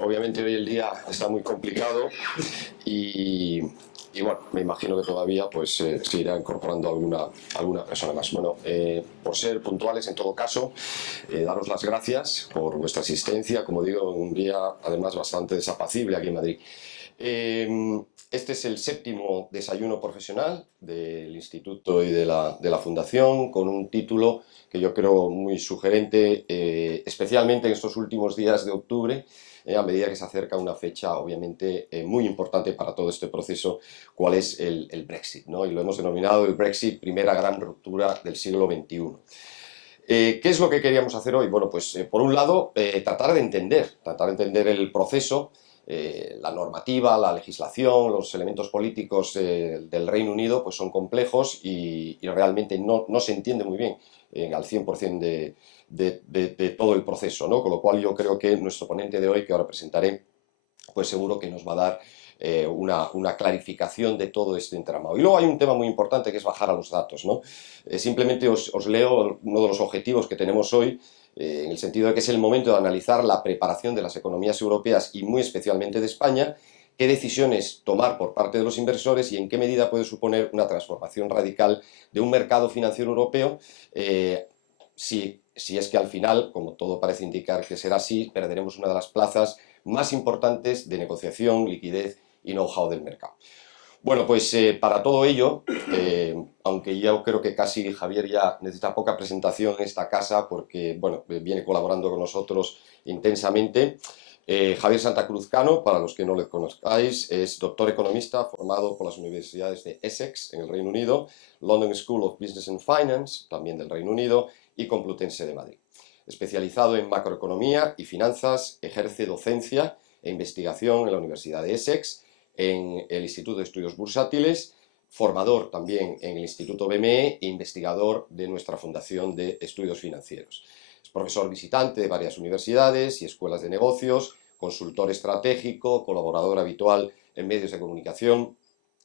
Obviamente hoy el día está muy complicado y, bueno, me imagino que todavía pues se irá incorporando alguna persona más. Bueno, por ser puntuales en todo caso, daros las gracias por vuestra asistencia, como digo, en un día además bastante desapacible aquí en Madrid. Este es el séptimo desayuno profesional del Instituto y de la Fundación, con un título que yo creo muy sugerente, especialmente en estos últimos días de octubre, a medida que se acerca una fecha obviamente muy importante para todo este proceso, cuál es el Brexit, ¿no? Y lo hemos denominado el Brexit, primera gran ruptura del siglo XXI. ¿Qué es lo que queríamos hacer hoy? Bueno, pues por un lado, tratar de entender el proceso, la normativa, la legislación, los elementos políticos del Reino Unido pues son complejos y realmente no se entiende muy bien al 100% de todo el proceso, ¿no? Con lo cual yo creo que nuestro ponente de hoy, que ahora presentaré, pues seguro que nos va a dar una clarificación de todo este entramado. Y luego hay un tema muy importante que es bajar a los datos, ¿no? Simplemente os leo uno de los objetivos que tenemos hoy, en el sentido de que es el momento de analizar la preparación de las economías europeas y muy especialmente de España, qué decisiones tomar por parte de los inversores y en qué medida puede suponer una transformación radical de un mercado financiero europeo, si es que al final, como todo parece indicar que será así, perderemos una de las plazas más importantes de negociación, liquidez y know-how del mercado. Bueno, pues para todo ello, aunque yo creo que casi Javier ya necesita poca presentación en esta casa porque, bueno, viene colaborando con nosotros intensamente. Javier Santa Cruz Cano, para los que no le conozcáis, es doctor economista formado por las universidades de Essex, en el Reino Unido, London School of Business and Finance, también del Reino Unido, y Complutense de Madrid. Especializado en macroeconomía y finanzas, ejerce docencia e investigación en la Universidad de Essex, en el Instituto de Estudios Bursátiles, formador también en el Instituto BME e investigador de nuestra Fundación de Estudios Financieros. Es profesor visitante de varias universidades y escuelas de negocios, consultor estratégico, colaborador habitual en medios de comunicación.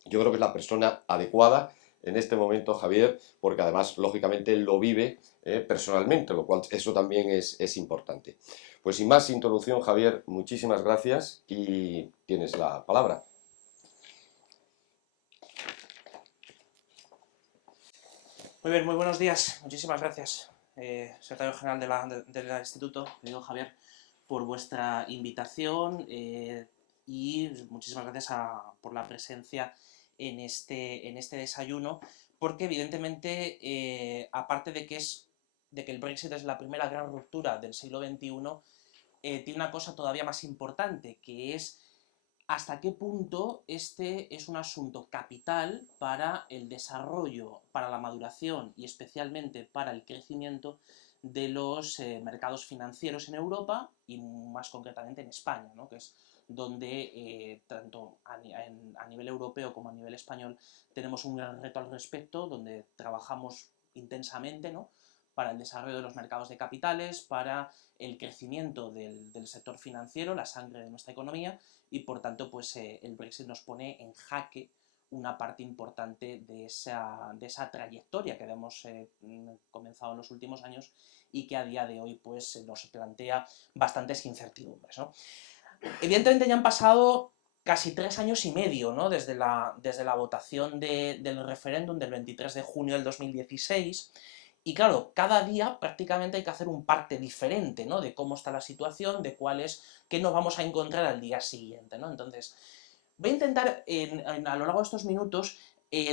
Yo creo que es la persona adecuada en este momento, Javier, porque además, lógicamente, lo vive personalmente, lo cual eso también es importante. Pues sin más introducción, Javier, muchísimas gracias y tienes la palabra. Muy bien, muy buenos días. Muchísimas gracias, secretario general del Instituto, querido Javier, por vuestra invitación y muchísimas gracias por la presencia en este desayuno, porque evidentemente, aparte de que el Brexit es la primera gran ruptura del siglo XXI, tiene una cosa todavía más importante, que es hasta qué punto este es un asunto capital para el desarrollo, para la maduración y especialmente para el crecimiento de los mercados financieros en Europa y más concretamente en España, ¿no? Que es donde tanto a nivel europeo como a nivel español tenemos un gran reto al respecto, donde trabajamos intensamente, ¿no?, para el desarrollo de los mercados de capitales, para el crecimiento del sector financiero, la sangre de nuestra economía, y por tanto pues el Brexit nos pone en jaque una parte importante de esa trayectoria que hemos comenzado en los últimos años y que a día de hoy pues nos plantea bastantes incertidumbres, ¿no? Evidentemente ya han pasado casi 3 años y medio, ¿no?, desde la votación del referéndum del 23 de junio del 2016, y claro, cada día prácticamente hay que hacer un parte diferente, ¿no?, de cómo está la situación, de qué nos vamos a encontrar al día siguiente, ¿no? Entonces, voy a intentar a lo largo de estos minutos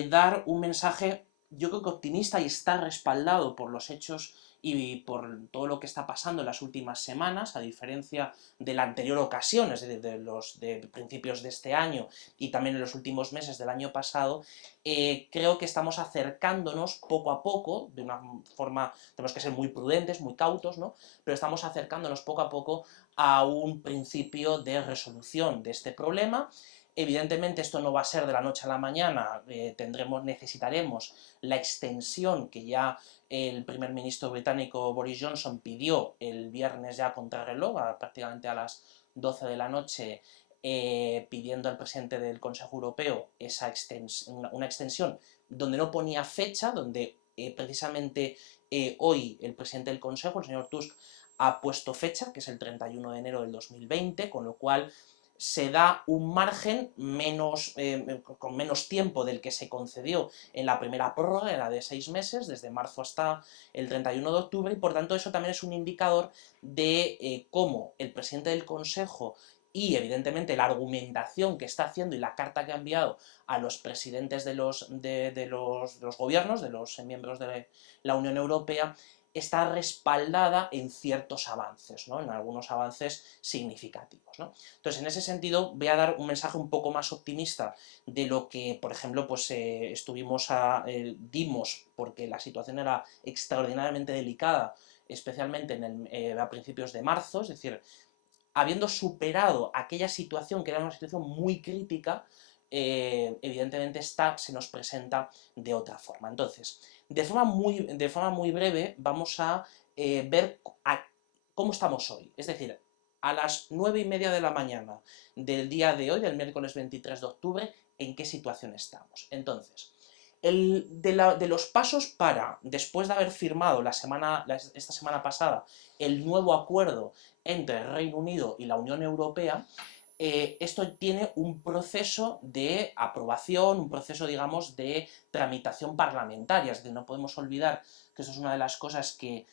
dar un mensaje, yo creo que optimista, y está respaldado por los hechos y por todo lo que está pasando en las últimas semanas, a diferencia de la anterior ocasión, es decir, de principios de este año y también en los últimos meses del año pasado. Creo que estamos acercándonos poco a poco, de una forma, tenemos que ser muy prudentes, muy cautos, ¿no?, pero estamos acercándonos poco a poco a un principio de resolución de este problema. Evidentemente esto no va a ser de la noche a la mañana, necesitaremos la extensión que ya el primer ministro británico Boris Johnson pidió el viernes ya a contrarreloj, prácticamente a las 12 de la noche, pidiendo al presidente del Consejo Europeo una extensión donde no ponía fecha, donde precisamente hoy el presidente del Consejo, el señor Tusk, ha puesto fecha, que es el 31 de enero del 2020, con lo cual se da un margen con menos tiempo del que se concedió en la primera prórroga, era de 6 meses, desde marzo hasta el 31 de octubre, y por tanto eso también es un indicador de cómo el presidente del Consejo y evidentemente la argumentación que está haciendo y la carta que ha enviado a los presidentes de los gobiernos, de los miembros de la Unión Europea, está respaldada en ciertos avances, ¿no? En algunos avances significativos, ¿no? Entonces, en ese sentido, voy a dar un mensaje un poco más optimista de lo que, por ejemplo, pues dimos, porque la situación era extraordinariamente delicada, especialmente a principios de marzo, es decir, habiendo superado aquella situación que era una situación muy crítica, evidentemente esta se nos presenta de otra forma. Entonces, de forma muy breve vamos a ver cómo estamos hoy. Es decir, a las 9:30 de la mañana del día de hoy, del miércoles 23 de octubre, ¿en qué situación estamos? Entonces, de los pasos para, después de haber firmado esta semana pasada, el nuevo acuerdo entre el Reino Unido y la Unión Europea, esto tiene un proceso de aprobación, un proceso, digamos, de tramitación parlamentaria. Es decir, no podemos olvidar que eso es una de las cosas que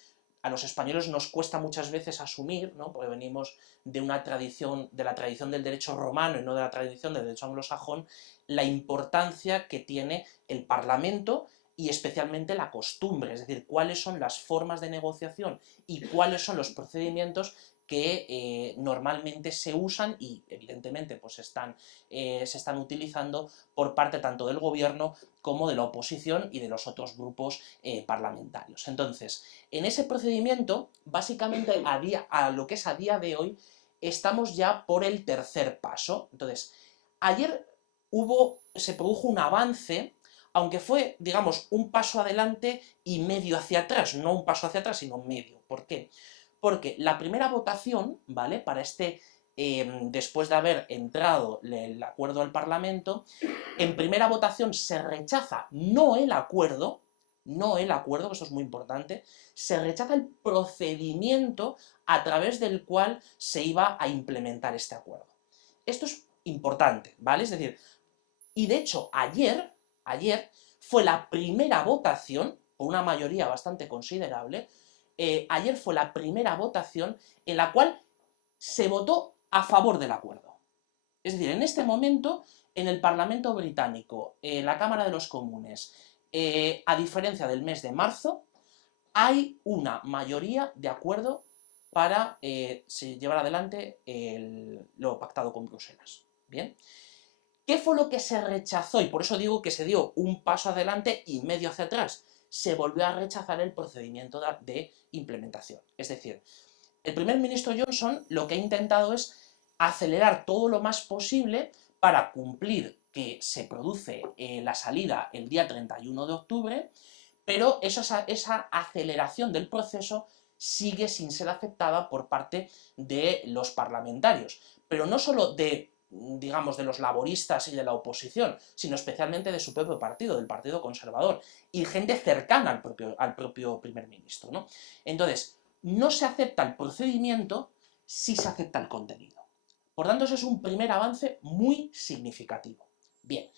a los españoles nos cuesta muchas veces asumir, ¿no? Porque venimos de una tradición, de la tradición del derecho romano y no de la tradición del derecho anglosajón, la importancia que tiene el Parlamento y especialmente la costumbre, es decir, cuáles son las formas de negociación y cuáles son los procedimientos que normalmente se usan y evidentemente pues se están utilizando por parte tanto del gobierno como de la oposición y de los otros grupos parlamentarios. Entonces, en ese procedimiento, básicamente a lo que es a día de hoy, estamos ya por el tercer paso. Entonces, ayer se produjo un avance, aunque fue, digamos, un paso adelante y medio hacia atrás, no un paso hacia atrás, sino medio. ¿Por qué? Porque la primera votación, ¿vale? Para después de haber entrado el acuerdo al Parlamento, en primera votación se rechaza no el acuerdo, que eso es muy importante, se rechaza el procedimiento a través del cual se iba a implementar este acuerdo. Esto es importante, ¿vale? Es decir, y de hecho ayer fue la primera votación, por una mayoría bastante considerable, ayer fue la primera votación en la cual se votó a favor del acuerdo. Es decir, en este momento, en el Parlamento británico, en la Cámara de los Comunes, a diferencia del mes de marzo, hay una mayoría de acuerdo para llevar adelante lo pactado con Bruselas. ¿Bien? ¿Qué fue lo que se rechazó? Y por eso digo que se dio un paso adelante y medio hacia atrás. Se volvió a rechazar el procedimiento de implementación. Es decir, el primer ministro Johnson lo que ha intentado es acelerar todo lo más posible para cumplir que se produce la salida el día 31 de octubre, pero esa aceleración del proceso sigue sin ser aceptada por parte de los parlamentarios, pero no solo digamos, de los laboristas y de la oposición, sino especialmente de su propio partido, del Partido Conservador, y gente cercana al propio primer ministro, ¿no? Entonces, no se acepta el procedimiento, sí se acepta el contenido. Por tanto, eso es un primer avance muy significativo. Bien,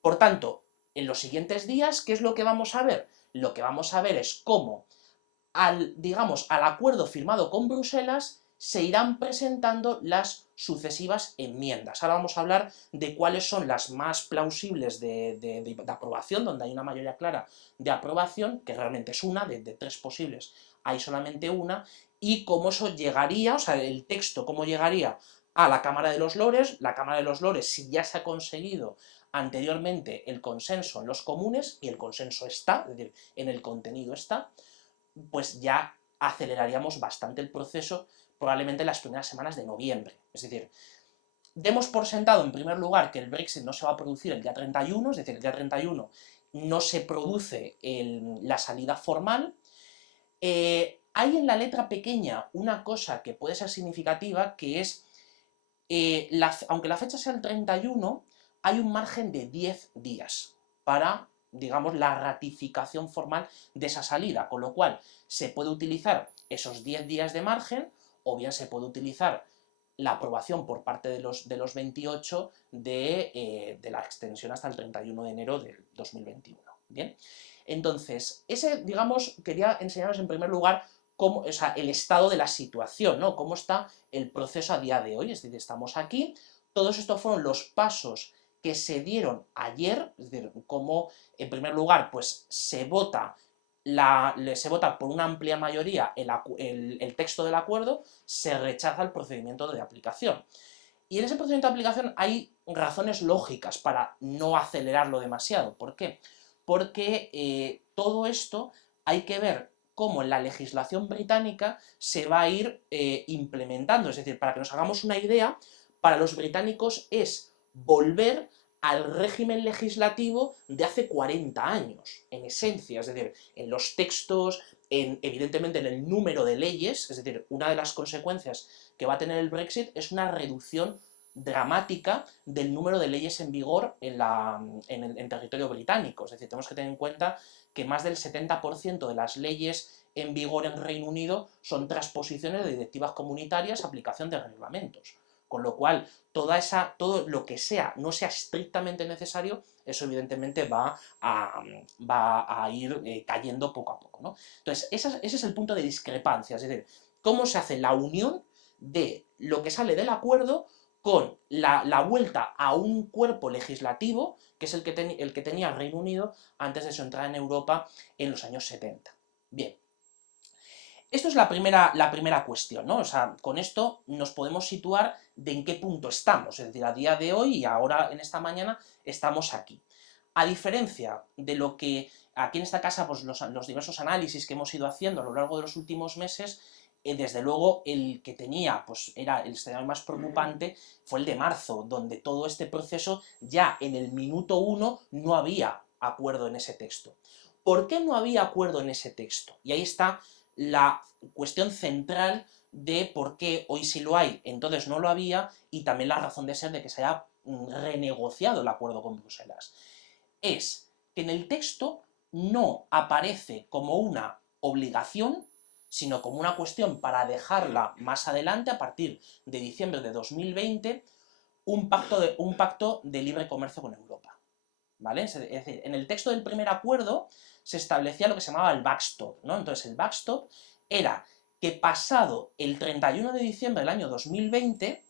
por tanto, en los siguientes días, ¿qué es lo que vamos a ver? Lo que vamos a ver es cómo, digamos, al acuerdo firmado con Bruselas, se irán presentando las sucesivas enmiendas. Ahora vamos a hablar de cuáles son las más plausibles de aprobación, donde hay una mayoría clara de aprobación, que realmente es una, de 3 posibles hay solamente una, y cómo eso llegaría, o sea, el texto, cómo llegaría a la Cámara de los Lores. La Cámara de los Lores, si ya se ha conseguido anteriormente el consenso en los comunes, y el consenso está, es decir, en el contenido está, pues ya aceleraríamos bastante el proceso, probablemente en las primeras semanas de noviembre. Es decir, demos por sentado, en primer lugar, que el Brexit no se va a producir el día 31, es decir, el día 31 no se produce la salida formal. Hay en la letra pequeña una cosa que puede ser significativa, que es, aunque la fecha sea el 31, hay un margen de 10 días para digamos, la ratificación formal de esa salida, con lo cual se puede utilizar esos 10 días de margen, o bien se puede utilizar la aprobación por parte de los 28 de la extensión hasta el 31 de enero del 2021. ¿Bien? Entonces, digamos, quería enseñaros en primer lugar cómo, o sea, el estado de la situación, ¿no? Cómo está el proceso a día de hoy, es decir, estamos aquí, todos estos fueron los pasos que se dieron ayer, es decir, cómo, en primer lugar, pues se vota por una amplia mayoría el texto del acuerdo, se rechaza el procedimiento de aplicación. Y en ese procedimiento de aplicación hay razones lógicas para no acelerarlo demasiado. ¿Por qué? Porque todo esto hay que ver cómo en la legislación británica se va a ir implementando. Es decir, para que nos hagamos una idea, para los británicos es volver al régimen legislativo de hace 40 años, en esencia, es decir, en los textos, evidentemente en el número de leyes, es decir, una de las consecuencias que va a tener el Brexit es una reducción dramática del número de leyes en vigor en territorio británico. Es decir, tenemos que tener en cuenta que más del 70% de las leyes en vigor en Reino Unido son transposiciones de directivas comunitarias, aplicación de reglamentos. Con lo cual, todo lo que no sea estrictamente necesario, eso evidentemente va a ir cayendo poco a poco, ¿no? Entonces, ese es el punto de discrepancia, es decir, cómo se hace la unión de lo que sale del acuerdo con la vuelta a un cuerpo legislativo, que es el que tenía el Reino Unido antes de su entrada en Europa en los años 70. Bien. Esto es la primera cuestión, ¿no? O sea, con esto nos podemos situar de en qué punto estamos, es decir, a día de hoy y ahora en esta mañana estamos aquí. A diferencia de lo que aquí en esta casa, pues los diversos análisis que hemos ido haciendo a lo largo de los últimos meses, desde luego el que tenía, pues era el escenario más preocupante, fue el de marzo, donde todo este proceso ya en el minuto 1 no había acuerdo en ese texto. ¿Por qué no había acuerdo en ese texto? Y ahí está la cuestión central de por qué hoy sí lo hay, entonces no lo había, y también la razón de ser de que se haya renegociado el acuerdo con Bruselas. Es que en el texto no aparece como una obligación, sino como una cuestión para dejarla más adelante, a partir de diciembre de 2020, un pacto de libre comercio con Europa. ¿Vale? Es decir, en el texto del primer acuerdo se establecía lo que se llamaba el backstop, ¿no? Entonces el backstop era que pasado el 31 de diciembre del año 2020,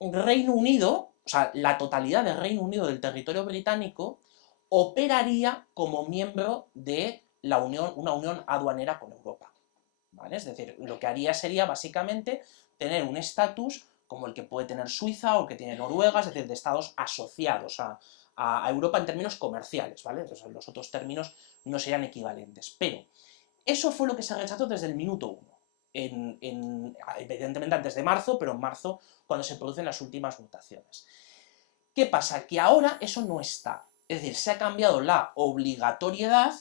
Reino Unido, o sea, la totalidad del Reino Unido del territorio británico, operaría como miembro de una unión aduanera con Europa. ¿Vale? Es decir, lo que haría sería básicamente tener un estatus como el que puede tener Suiza o el que tiene Noruega, es decir, de estados asociados a Europa en términos comerciales, ¿vale? Entonces, los otros términos no serían equivalentes. Pero eso fue lo que se rechazó desde el minuto 1. Evidentemente antes de marzo, pero en marzo cuando se producen las últimas mutaciones. ¿Qué pasa? Que ahora eso no está. Es decir, se ha cambiado la obligatoriedad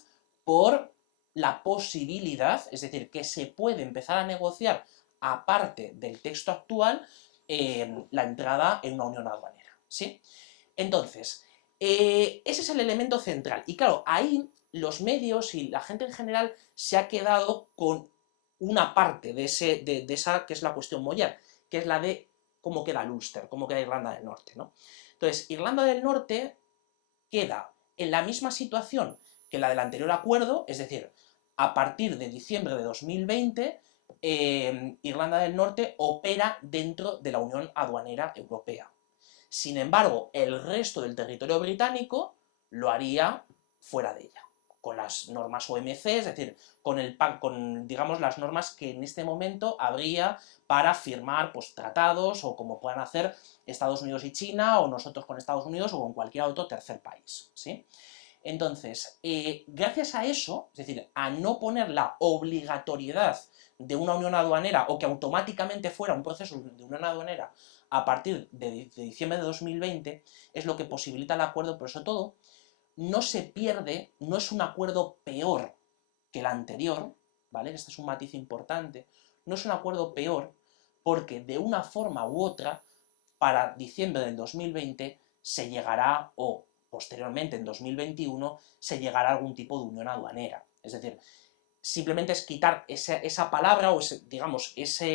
por la posibilidad, es decir, que se puede empezar a negociar, aparte del texto actual, la entrada en una unión aduanera, ¿sí? Entonces, ese es el elemento central. Y claro, ahí los medios y la gente en general se ha quedado con una parte de esa que es la cuestión mollar, que es la de cómo queda el Ulster, cómo queda Irlanda del Norte, ¿no? Entonces, Irlanda del Norte queda en la misma situación que la del anterior acuerdo, es decir, a partir de diciembre de 2020, Irlanda del Norte opera dentro de la Unión Aduanera Europea. Sin embargo, el resto del territorio británico lo haría fuera de ella, con las normas OMC, es decir, con digamos, las normas que en este momento habría para firmar pues, tratados, o como puedan hacer Estados Unidos y China, o nosotros con Estados Unidos, o con cualquier otro tercer país, ¿sí? Entonces, gracias a eso, es decir, a no poner la obligatoriedad de una unión aduanera, o que automáticamente fuera un proceso de unión aduanera a partir de diciembre de 2020, es lo que posibilita el acuerdo, pero sobre todo, no se pierde, no es un acuerdo peor que el anterior, ¿vale? Este es un matiz importante, no es un acuerdo peor porque de una forma u otra, para diciembre del 2020 se llegará, o posteriormente, en 2021, se llegara a algún tipo de unión aduanera. Es decir, simplemente es quitar esa palabra o digamos, esa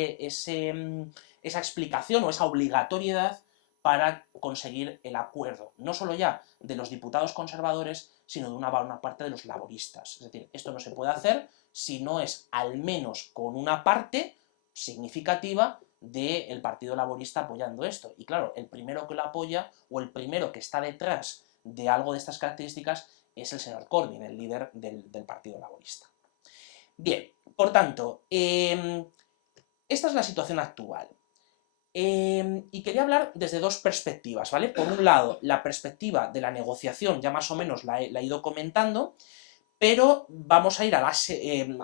explicación o esa obligatoriedad para conseguir el acuerdo, no solo ya de los diputados conservadores, sino de una parte de los laboristas. Es decir, esto no se puede hacer si no es al menos con una parte significativa del Partido Laborista apoyando esto. Y claro, el primero que lo apoya o el primero que está detrás de algo de estas características es el señor Corbyn, el líder del Partido Laborista. Bien, por tanto, esta es la situación actual. Y quería hablar desde dos perspectivas, ¿vale? Por un lado, la perspectiva de la negociación, ya más o menos la he ido comentando, pero vamos a ir a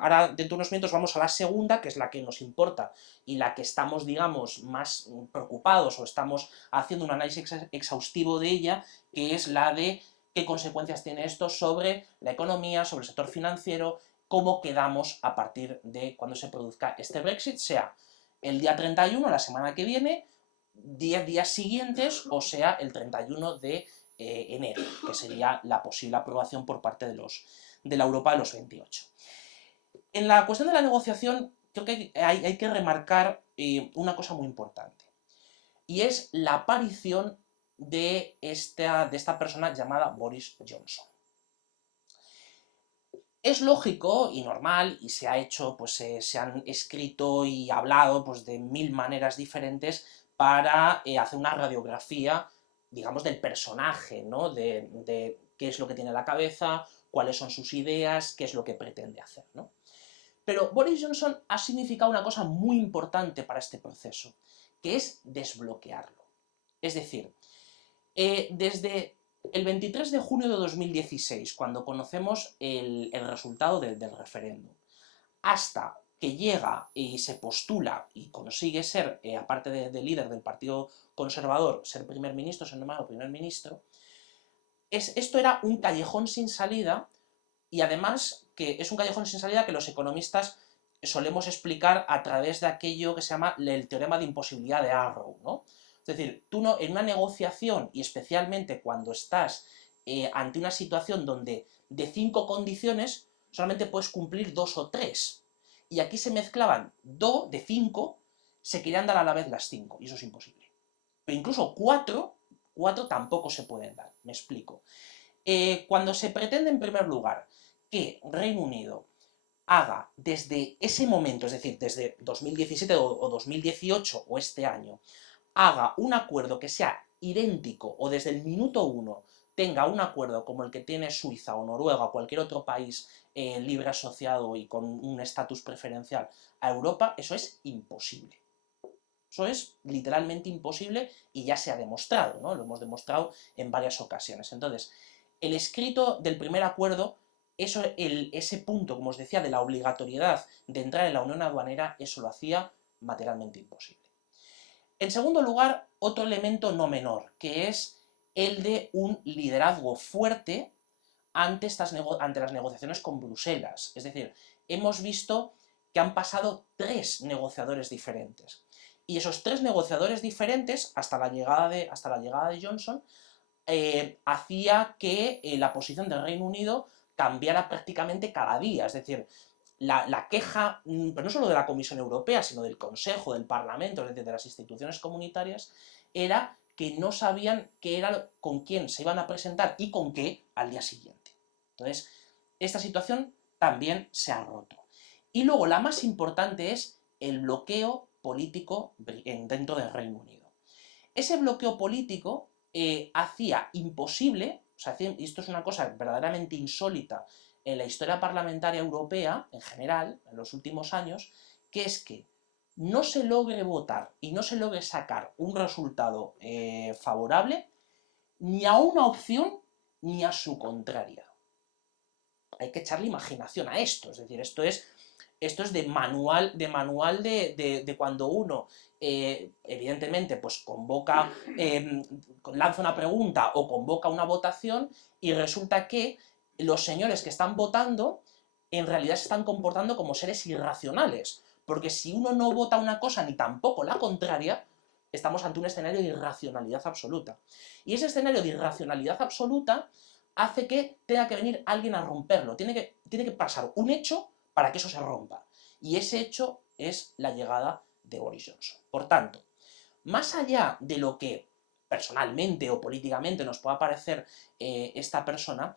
ahora dentro de unos minutos vamos a la segunda, que es la que nos importa y la que estamos, digamos, más preocupados o estamos haciendo un análisis exhaustivo de ella, que es la de qué consecuencias tiene esto sobre la economía, sobre el sector financiero, cómo quedamos a partir de cuando se produzca este Brexit, sea el día 31, la semana que viene, 10 días siguientes, o sea, el 31 de enero, que sería la posible aprobación por parte de la Europa de los 28. En la cuestión de la negociación, creo que hay que remarcar una cosa muy importante, y es la aparición de esta persona llamada Boris Johnson. Es lógico y normal, y se ha hecho, pues se han escrito y hablado pues, de 1000 maneras diferentes para hacer una radiografía, digamos, del personaje, ¿no? De qué es lo que tiene en la cabeza, cuáles son sus ideas, qué es lo que pretende hacer, ¿no? Pero Boris Johnson ha significado una cosa muy importante para este proceso, que es desbloquearlo. Es decir, desde el 23 de junio de 2016, cuando conocemos el resultado del referéndum, hasta que llega y se postula y consigue ser, aparte de líder del Partido Conservador, ser primer ministro, ser nombrado primer ministro, esto era un callejón sin salida, y además que es un callejón sin salida que los economistas solemos explicar a través de aquello que se llama el teorema de imposibilidad de Arrow, ¿no? Es decir, tú no, en una negociación, y especialmente cuando estás ante una situación donde de 5 condiciones solamente puedes cumplir 2 o 3, y aquí se mezclaban 2 de 5, se querían dar a la vez las 5, y eso es imposible. Pero incluso 4 tampoco se pueden dar, me explico. Cuando se pretende, en primer lugar, que Reino Unido haga desde ese momento, es decir, desde 2017 o 2018 o este año, haga un acuerdo que sea idéntico o desde el minuto 1 tenga un acuerdo como el que tiene Suiza o Noruega o cualquier otro país libre asociado y con un estatus preferencial a Europa, eso es imposible. Eso es literalmente imposible y ya se ha demostrado, ¿no? Lo hemos demostrado en varias ocasiones. Entonces, el escrito del primer acuerdo, ese punto, como os decía, de la obligatoriedad de entrar en la unión aduanera, eso lo hacía materialmente imposible. En segundo lugar, otro elemento no menor, que es el de un liderazgo fuerte ante las negociaciones con Bruselas. Es decir, hemos visto que han pasado 3 negociadores diferentes. Y esos 3 negociadores diferentes, hasta la llegada de Johnson, hacía que la posición del Reino Unido cambiara prácticamente cada día. Es decir, la queja, pero no solo de la Comisión Europea, sino del Consejo, del Parlamento, es decir, de las instituciones comunitarias, era que no sabían qué era, con quién se iban a presentar y con qué al día siguiente. Entonces, esta situación también se ha roto. Y luego, la más importante es el bloqueo político dentro del Reino Unido. Ese bloqueo político hacía imposible, o sea, y esto es una cosa verdaderamente insólita en la historia parlamentaria europea, en general, en los últimos años, que es que no se logre votar y no se logre sacar un resultado favorable ni a una opción ni a su contraria. Hay que echarle imaginación a esto, es decir, esto es de manual de cuando uno, evidentemente, pues convoca, lanza una pregunta o convoca una votación y resulta que los señores que están votando en realidad se están comportando como seres irracionales, porque si uno no vota una cosa ni tampoco la contraria, estamos ante un escenario de irracionalidad absoluta. Y ese escenario de irracionalidad absoluta hace que tenga que venir alguien a romperlo. Tiene que pasar un hecho para que eso se rompa. Y ese hecho es la llegada de Boris Johnson. Por tanto, más allá de lo que personalmente o políticamente nos pueda parecer esta persona,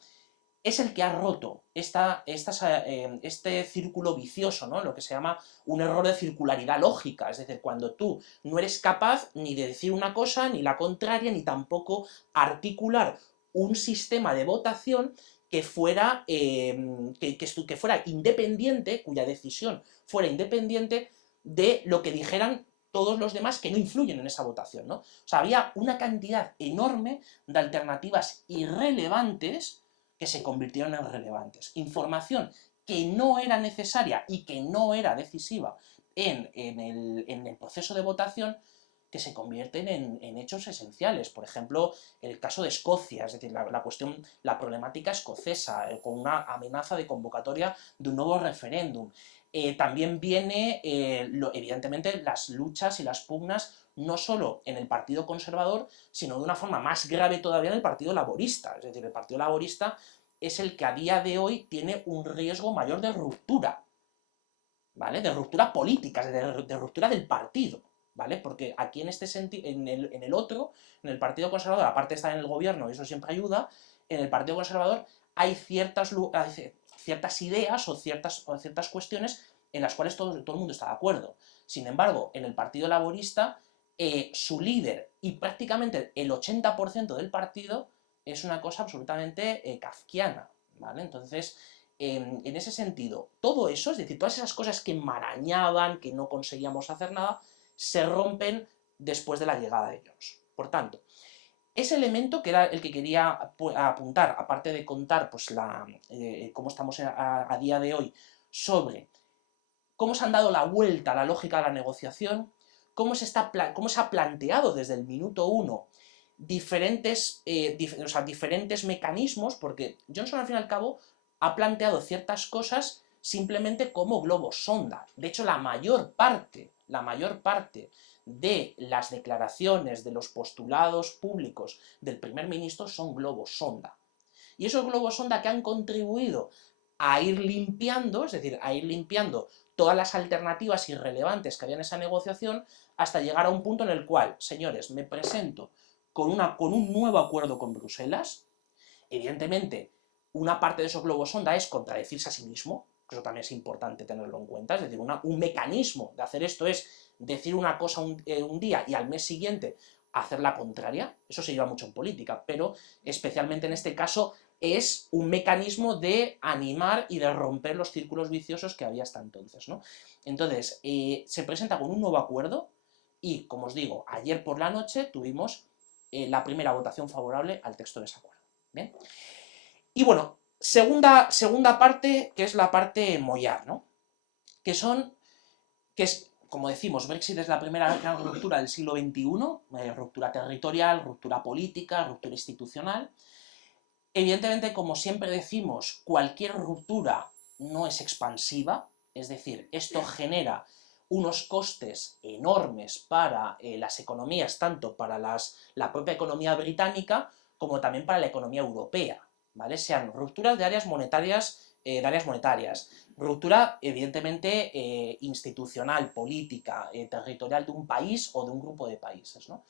es el que ha roto este círculo vicioso, ¿no? Lo que se llama un error de circularidad lógica, es decir, cuando tú no eres capaz ni de decir una cosa, ni la contraria, ni tampoco articular un sistema de votación que fuera, que fuera independiente, cuya decisión fuera independiente de lo que dijeran todos los demás que no influyen en esa votación, ¿no? O sea, había una cantidad enorme de alternativas irrelevantes que se convirtieron en relevantes. Información que no era necesaria y que no era decisiva en el proceso de votación, que se convierten en hechos esenciales. Por ejemplo, el caso de Escocia, es decir, la problemática escocesa, con una amenaza de convocatoria de un nuevo referéndum. También viene, evidentemente, las luchas y las pugnas no solo en el Partido Conservador, sino de una forma más grave todavía en el Partido Laborista. Es decir, el Partido Laborista es el que a día de hoy tiene un riesgo mayor de ruptura, ¿vale? De ruptura política, de ruptura del partido, ¿vale? Porque aquí en este sentido, en el otro, en el Partido Conservador, aparte de estar en el gobierno, y eso siempre ayuda, en el Partido Conservador hay ciertas ideas o ciertas cuestiones en las cuales todo el mundo está de acuerdo. Sin embargo, en el Partido Laborista, su líder y prácticamente el 80% del partido es una cosa absolutamente kafkiana, ¿vale? Entonces, en ese sentido, todo eso, es decir, todas esas cosas que enmarañaban, que no conseguíamos hacer nada, se rompen después de la llegada de Johnson. Por tanto, ese elemento que era el que quería apuntar, aparte de contar pues, cómo estamos a día de hoy, sobre cómo se han dado la vuelta a la lógica de la negociación, cómo se ha planteado desde el minuto uno diferentes mecanismos, porque Johnson al fin y al cabo ha planteado ciertas cosas simplemente como globos sonda. De hecho, la mayor parte de las declaraciones, de los postulados públicos del primer ministro son globos sonda. Y esos globos sonda que han contribuido a ir limpiando, es decir, a ir limpiando todas las alternativas irrelevantes que había en esa negociación, hasta llegar a un punto en el cual, señores, me presento con un nuevo acuerdo con Bruselas. Evidentemente, una parte de esos globos sonda es contradecirse a sí mismo, que eso también es importante tenerlo en cuenta, es decir, un mecanismo de hacer esto es decir una cosa un día y al mes siguiente hacer la contraria. Eso se lleva mucho en política, pero especialmente en este caso es un mecanismo de animar y de romper los círculos viciosos que había hasta entonces, ¿no? Entonces, se presenta con un nuevo acuerdo y, como os digo, ayer por la noche tuvimos la primera votación favorable al texto de ese acuerdo. ¿Bien? Y bueno, segunda parte, que es la parte mollar, ¿no? Que es, como decimos, Brexit es la primera gran ruptura del siglo XXI, ruptura territorial, ruptura política, ruptura institucional. Evidentemente, como siempre decimos, cualquier ruptura no es expansiva, es decir, esto genera unos costes enormes para las economías, tanto para la propia economía británica como también para la economía europea, ¿vale? Sean rupturas de áreas monetarias, ruptura evidentemente institucional, política, territorial de un país o de un grupo de países, ¿no?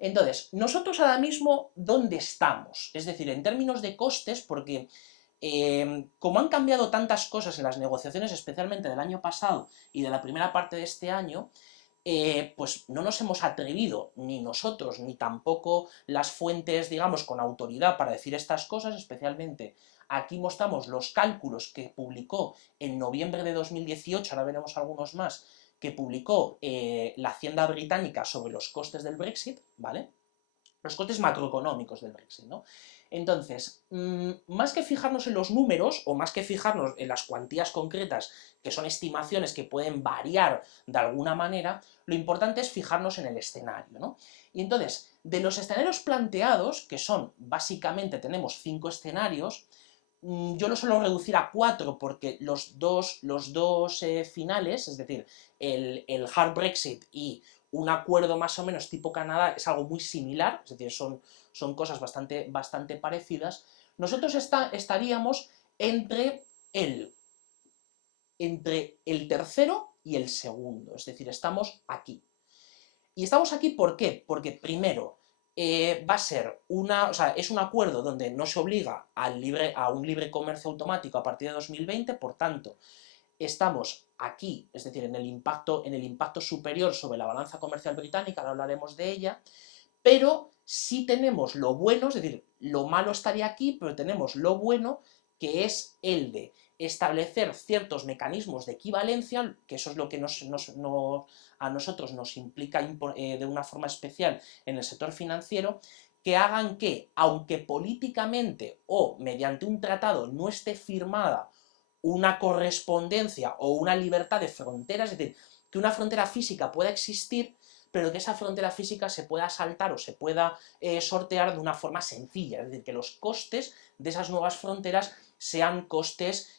Entonces, nosotros ahora mismo, ¿dónde estamos? Es decir, en términos de costes, porque como han cambiado tantas cosas en las negociaciones, especialmente del año pasado y de la primera parte de este año, pues no nos hemos atrevido, ni nosotros, ni tampoco las fuentes, digamos, con autoridad para decir estas cosas, especialmente aquí mostramos los cálculos que publicó en noviembre de 2018, ahora veremos algunos más, que publicó la Hacienda británica sobre los costes del Brexit, ¿vale? Los costes macroeconómicos del Brexit, ¿no? Entonces, más que fijarnos en los números, o más que fijarnos en las cuantías concretas, que son estimaciones que pueden variar de alguna manera, lo importante es fijarnos en el escenario, ¿no? Y entonces, de los escenarios planteados, que son, básicamente tenemos 5 escenarios, yo lo suelo reducir a 4 porque los dos finales, es decir, el hard Brexit y un acuerdo más o menos tipo Canadá es algo muy similar, es decir, son cosas bastante parecidas. Nosotros estaríamos entre el tercero y el segundo, es decir, estamos aquí. Y estamos aquí, ¿por qué? Porque primero, va a ser es un acuerdo donde no se obliga a un libre comercio automático a partir de 2020, por tanto, estamos aquí, es decir, en el impacto superior sobre la balanza comercial británica, ahora hablaremos de ella, pero sí tenemos lo bueno, es decir, lo malo estaría aquí, pero tenemos lo bueno, que es el de establecer ciertos mecanismos de equivalencia, que eso es lo que a nosotros nos implica de una forma especial en el sector financiero, que hagan que, aunque políticamente o mediante un tratado no esté firmada una correspondencia o una libertad de fronteras, es decir, que una frontera física pueda existir, pero que esa frontera física se pueda saltar o se pueda sortear de una forma sencilla, es decir, que los costes de esas nuevas fronteras sean costes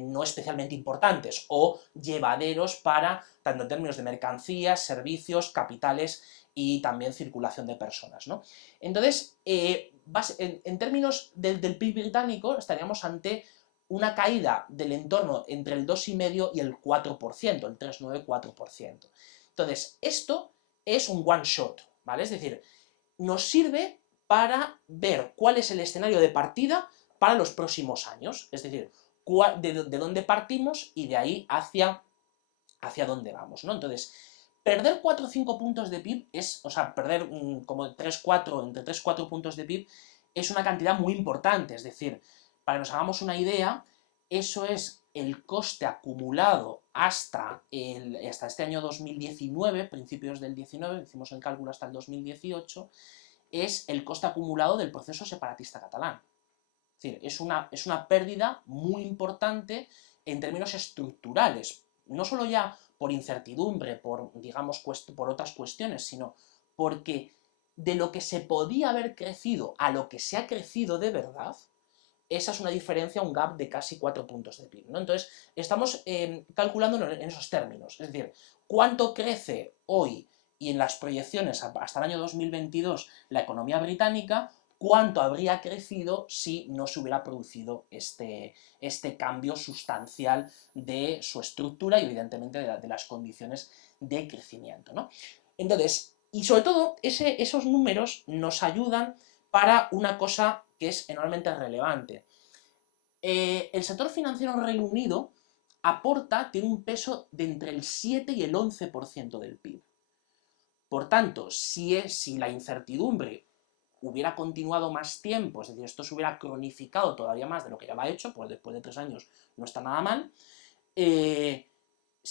no especialmente importantes o llevaderos para, tanto en términos de mercancías, servicios, capitales y también circulación de personas, ¿no? Entonces, en términos del PIB británico, estaríamos ante una caída del entorno entre el 2,5 y el 4%, el 3,9-4%. Entonces, esto es un one shot, ¿vale? Es decir, nos sirve para ver cuál es el escenario de partida para los próximos años, es decir, de dónde partimos y de ahí hacia dónde vamos, ¿no? Entonces, perder 4 o 5 puntos de PIB perder como 3-4, entre 3-4 puntos de PIB es una cantidad muy importante, es decir, para que nos hagamos una idea, eso es el coste acumulado hasta este año 2019, principios del 19, hicimos el cálculo hasta el 2018, es el coste acumulado del proceso separatista catalán. Es decir, es una pérdida muy importante en términos estructurales, no solo ya por incertidumbre, por otras cuestiones, sino porque de lo que se podía haber crecido a lo que se ha crecido de verdad, esa es una diferencia, un gap de casi 4 puntos de PIB, ¿no? Entonces, estamos calculando en esos términos, es decir, cuánto crece hoy y en las proyecciones hasta el año 2022 la economía británica, cuánto habría crecido si no se hubiera producido este cambio sustancial de su estructura y evidentemente de las condiciones de crecimiento, ¿no? Entonces, y sobre todo, esos números nos ayudan para una cosa que es enormemente relevante. El sector financiero en Reino Unido tiene un peso de entre el 7 y el 11% del PIB. Por tanto, si la incertidumbre hubiera continuado más tiempo, es decir, esto se hubiera cronificado todavía más de lo que ya lo ha hecho, pues después de 3 años no está nada mal, se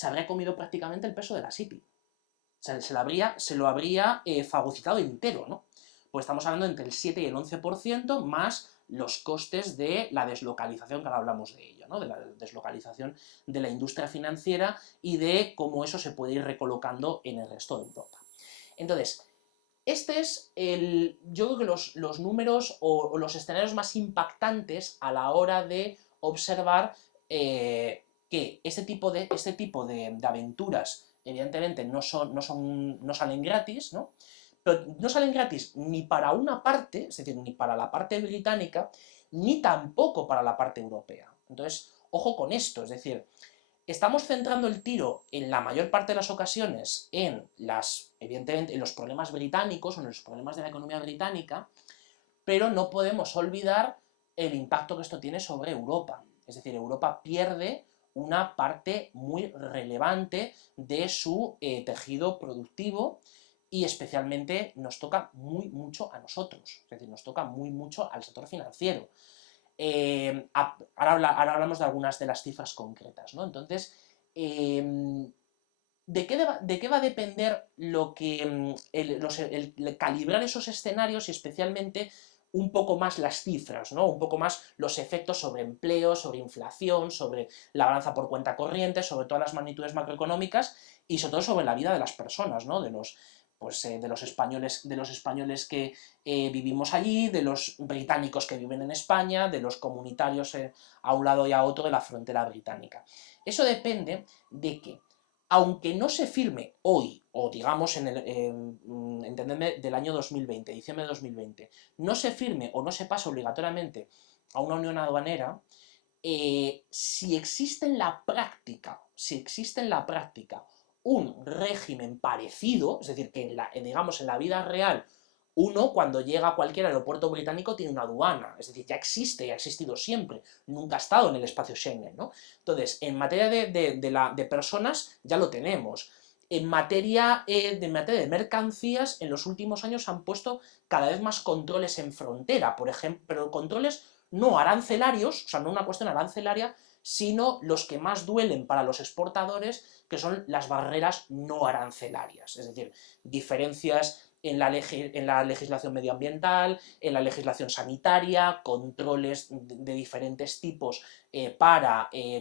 habría comido prácticamente el peso de la City. O sea, se lo habría fagocitado entero, ¿no? Pues estamos hablando entre el 7 y el 11% más los costes de la deslocalización, que ahora hablamos de ello, ¿no? De la deslocalización de la industria financiera y de cómo eso se puede ir recolocando en el resto de Europa. Entonces, este es yo creo que los números o los escenarios más impactantes a la hora de observar que este tipo de aventuras, evidentemente, no salen gratis, ¿no? Pero no salen gratis ni para una parte, es decir, ni para la parte británica, ni tampoco para la parte europea. Entonces, ojo con esto, es decir, estamos centrando el tiro en la mayor parte de las ocasiones evidentemente, en los problemas británicos o en los problemas de la economía británica, pero no podemos olvidar el impacto que esto tiene sobre Europa. Es decir, Europa pierde una parte muy relevante de su tejido productivo y especialmente nos toca mucho a nosotros, es decir, nos toca mucho al sector financiero. Ahora hablamos de algunas de las cifras concretas, ¿no? Entonces, ¿de qué va a depender el calibrar esos escenarios y especialmente un poco más las cifras, ¿no? Un poco más los efectos sobre empleo, sobre inflación, sobre la balanza por cuenta corriente, sobre todas las magnitudes macroeconómicas y sobre todo sobre la vida de las personas, ¿no? De los españoles que vivimos allí, de los británicos que viven en España, de los comunitarios a un lado y a otro de la frontera británica. Eso depende de que, aunque no se firme hoy, o digamos, entendedme, del año 2020, diciembre de 2020, no se firme o no se pase obligatoriamente a una unión aduanera, si existe en la práctica, un régimen parecido, es decir, que digamos en la vida real, uno cuando llega a cualquier aeropuerto británico tiene una aduana, es decir, ya existe y ha existido siempre, nunca ha estado en el espacio Schengen, ¿no? Entonces, en materia de personas ya lo tenemos. En materia de mercancías, en los últimos años han puesto cada vez más controles en frontera, por ejemplo, pero controles no arancelarios, o sea, no una cuestión arancelaria, sino los que más duelen para los exportadores, que son las barreras no arancelarias, es decir, diferencias en la legislación medioambiental, en la legislación sanitaria, controles de diferentes tipos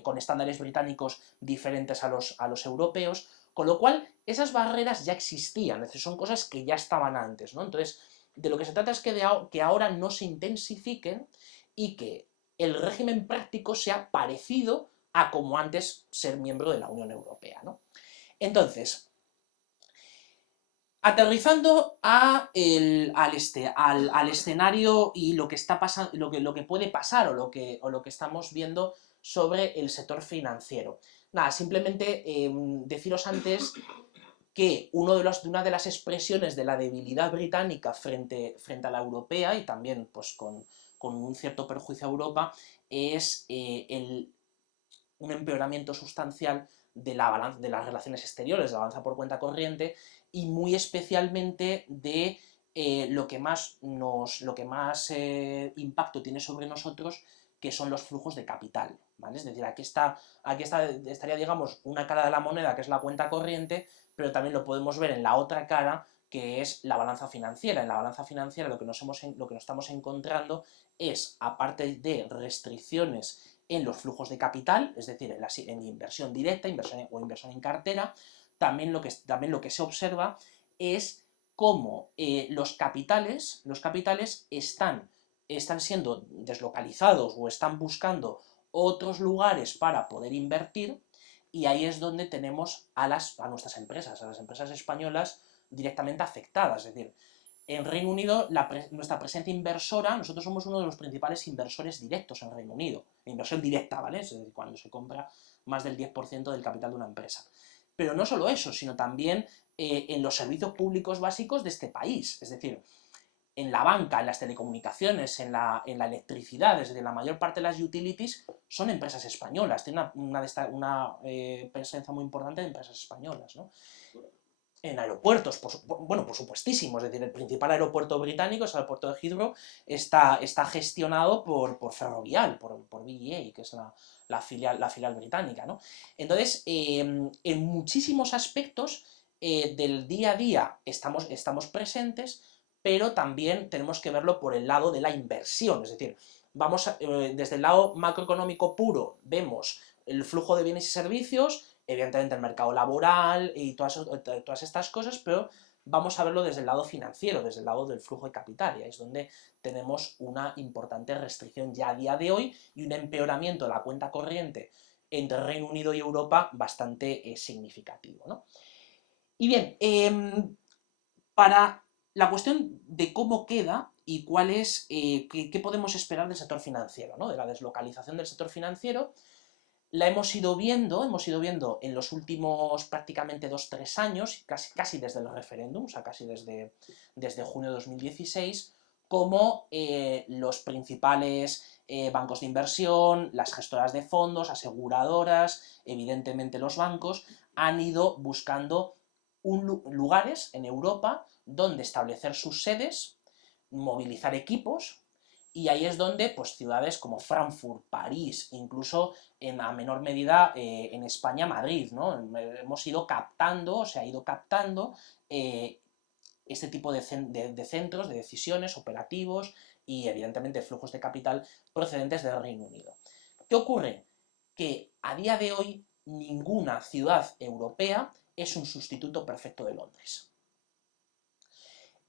con estándares británicos diferentes a los europeos, con lo cual esas barreras ya existían, es decir, son cosas que ya estaban antes, ¿no? Entonces, de lo que se trata es que ahora no se intensifiquen y que el régimen práctico sea parecido a como antes ser miembro de la Unión Europea, ¿no? Entonces, aterrizando al escenario y lo que está pasando, lo que puede pasar o lo que estamos viendo sobre el sector financiero. Nada, simplemente deciros antes que una de las expresiones de la debilidad británica frente a la europea, y también pues, con un cierto perjuicio a Europa, es un empeoramiento sustancial de las relaciones exteriores, de la balanza por cuenta corriente, y muy especialmente de lo que más impacto tiene sobre nosotros, que son los flujos de capital, ¿vale? Es decir, aquí estaría, digamos, una cara de la moneda, que es la cuenta corriente, pero también lo podemos ver en la otra cara, que es la balanza financiera. En la balanza financiera lo que nos estamos encontrando es, aparte de restricciones en los flujos de capital, es decir, en inversión directa o inversión en cartera, también lo que se observa es cómo los capitales están siendo deslocalizados o están buscando otros lugares para poder invertir, y ahí es donde tenemos a nuestras empresas, a las empresas españolas directamente afectadas. Es decir, en Reino Unido, nuestra presencia inversora, nosotros somos uno de los principales inversores directos en Reino Unido, inversión directa, ¿vale? Es decir, cuando se compra más del 10% del capital de una empresa. Pero no solo eso, sino también en los servicios públicos básicos de este país, es decir, en la banca, en las telecomunicaciones, en la electricidad, es decir, la mayor parte de las utilities son empresas españolas, tienen una presencia muy importante de empresas españolas, ¿no? En aeropuertos, por supuestísimo, es decir, el principal aeropuerto británico es el aeropuerto de Heathrow, está gestionado por Ferrovial, por BEA, que es la filial británica, ¿no? Entonces, en muchísimos aspectos del día a día estamos presentes, pero también tenemos que verlo por el lado de la inversión, es decir, desde el lado macroeconómico puro vemos el flujo de bienes y servicios, evidentemente el mercado laboral y todas estas cosas, pero vamos a verlo desde el lado financiero, desde el lado del flujo de capital, y ahí es donde tenemos una importante restricción ya a día de hoy y un empeoramiento de la cuenta corriente entre Reino Unido y Europa bastante significativo, ¿no? Y bien, para la cuestión de cómo queda y qué podemos esperar del sector financiero, ¿no? De la deslocalización del sector financiero, la hemos ido viendo en los últimos prácticamente 2-3 años, casi desde el referéndum, o sea, casi desde junio de 2016, como los principales bancos de inversión, las gestoras de fondos, aseguradoras, evidentemente los bancos, han ido buscando lugares en Europa donde establecer sus sedes, movilizar equipos, y ahí es donde pues, ciudades como Frankfurt, París, incluso a menor medida en España, Madrid, ¿no? Se ha ido captando este tipo de centros, de decisiones, operativos y evidentemente flujos de capital procedentes del Reino Unido. ¿Qué ocurre? Que a día de hoy ninguna ciudad europea es un sustituto perfecto de Londres.